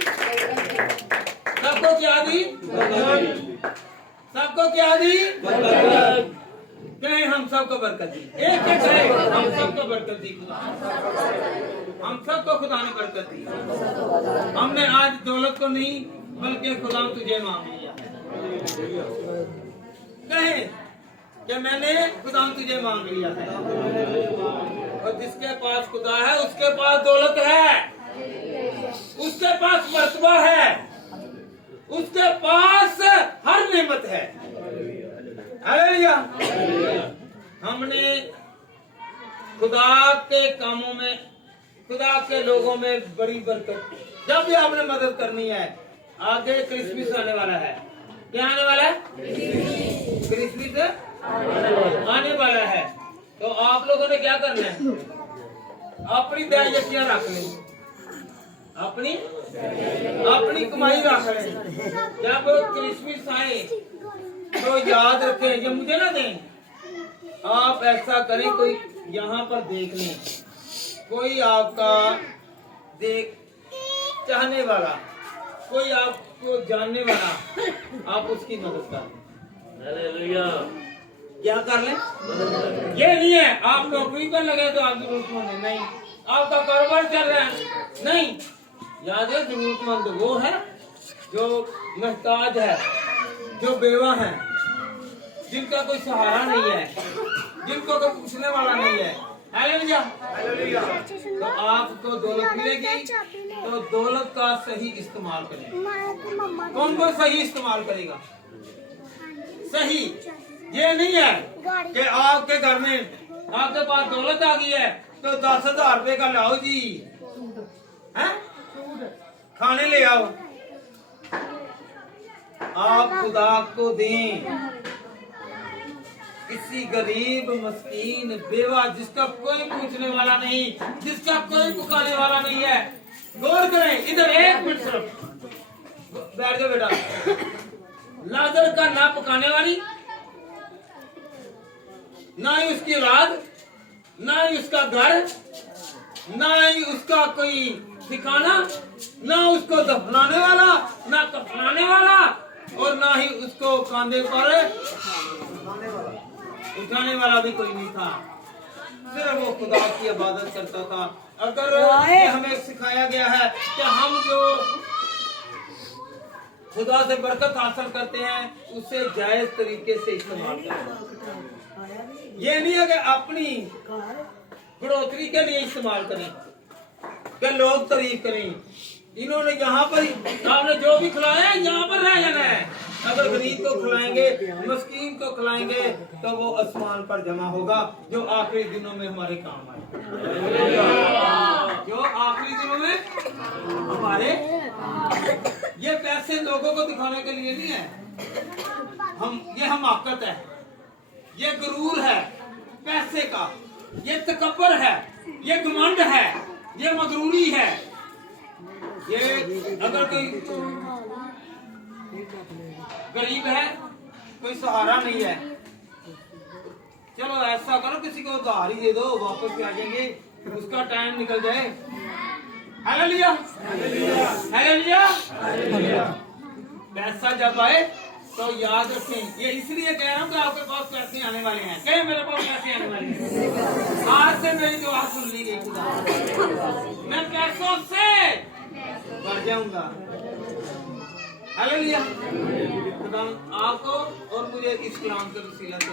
सबको क्या दी? कहें हम सबको बरकत दी। एक कहें हम सबको बरकत दी। हम सबको खुदा ने बरकत दी। हमने आज दौलत को नहीं बल्कि खुदा तुझे मांग लिया। कहें कि मैंने खुदा तुझे मांग लिया है। और जिसके पास खुदा है उसके पास दौलत है, उसके पास मर्तबा है, उसके पास हर नेमत है। हालेलुया। हमने खुदा के कामों में, खुदा के लोगों में बड़ी बरकत। जब भी आपने मदद करनी है, आगे क्रिसमस आने वाला है। क्या आने वाला है? क्रिसमस आने वाला है। तो आप लोगों ने क्या करना है? अपनी दयायतियां रख लें, अपनी कमाई रख लें। जब क्रिसमस आए तो याद रखें, ये मुझे ना दें। आप ऐसा करें, कोई यहाँ पर देख लें, कोई आपका देख चाहने वाला, कोई आपको जानने वाला, आप उसकी मदद करें। हालेलुया। क्या कर लें? ये नहीं है आप नौकरी पर लगे तो आप जरूरतमंद है, नहीं। आपका कारोबार चल रहा है, नहीं। याद है जरूरतमंद वो है जो मोहताज है, जो बेवा है, जिनका कोई सहारा नहीं है, जिनको कोई पूछने वाला नहीं है। हालेलुया। तो आपको दौलत मिलेगी, तो दौलत का सही इस्तेमाल करें। कौन कौन सही इस्तेमाल करेगा? सही ये नहीं है कि आपके घर में आपके पास दौलत आ गई है तो 10,000 रुपए का लाओ जी, हैं? खाने ले आओ। आप खुदा को दें, किसी गरीब मस्कीन बेवा जिसका कोई पूछने वाला नहीं, जिसका कोई पुकारने वाला नहीं है, गौर करें इधर, एक मिनट सिर्फ बैठ जाओ बेटा। लाजर का ना पकाने वाली, ना ही उसकी औलाद, ना ही उसका घर, ना ही उसका कोई ठिकाना, ना उसको दफनाने वाला, ना कफनाने वाला, और ना ही उसको कांधे पर उठाने वाला भी कोई नहीं था। सिर्फ वो खुदा की इबादत करता था। अगर ये हमें सिखाया गया है कि हम जो खुदा से बरकत हासिल करते हैं उसे जायज तरीके से इस्तेमाल करें। ये नहीं है कि अपनी बढ़ोतरी के लिए इस्तेमाल करें कि लोग तारीफ करें। इन्होंने यहाँ पर आपने जो भी खिलाया यहाँ पर रह जाना है। अगर गरीब को खिलाएंगे, मस्कीन को खिलाएंगे तो वो आसमान पर जमा होगा, जो आखिरी दिनों में हमारे काम आए, जो आखिरी दिनों में हमारे। ये पैसे लोगों को दिखाने के लिए नहीं है, ये हमाकत है, ये गुरूर है पैसे का, ये तकब्बर है, ये घमंड है, ये मगरूरी है। ये अगर कोई गरीब है, कोई सहारा नहीं है, चलो ऐसा करो किसी को उधार ही दे दो, वापस भी आ जाएंगे, उसका टाइम निकल जाए। Hallelujah, hallelujah. पैसा जब आए तो याद रखें, ये इसलिए कह रहा हूँ कि आपके पास पैसे आने वाले हैं। कहीं मेरे पास पैसे आने वाले हैं। आज से मेरी दुआ सुन ली गई खुदा, मैं पैसों से बढ़ जाऊंगा। हालेलुया। खुदा आपको और मुझे इस कलाम के वसीला से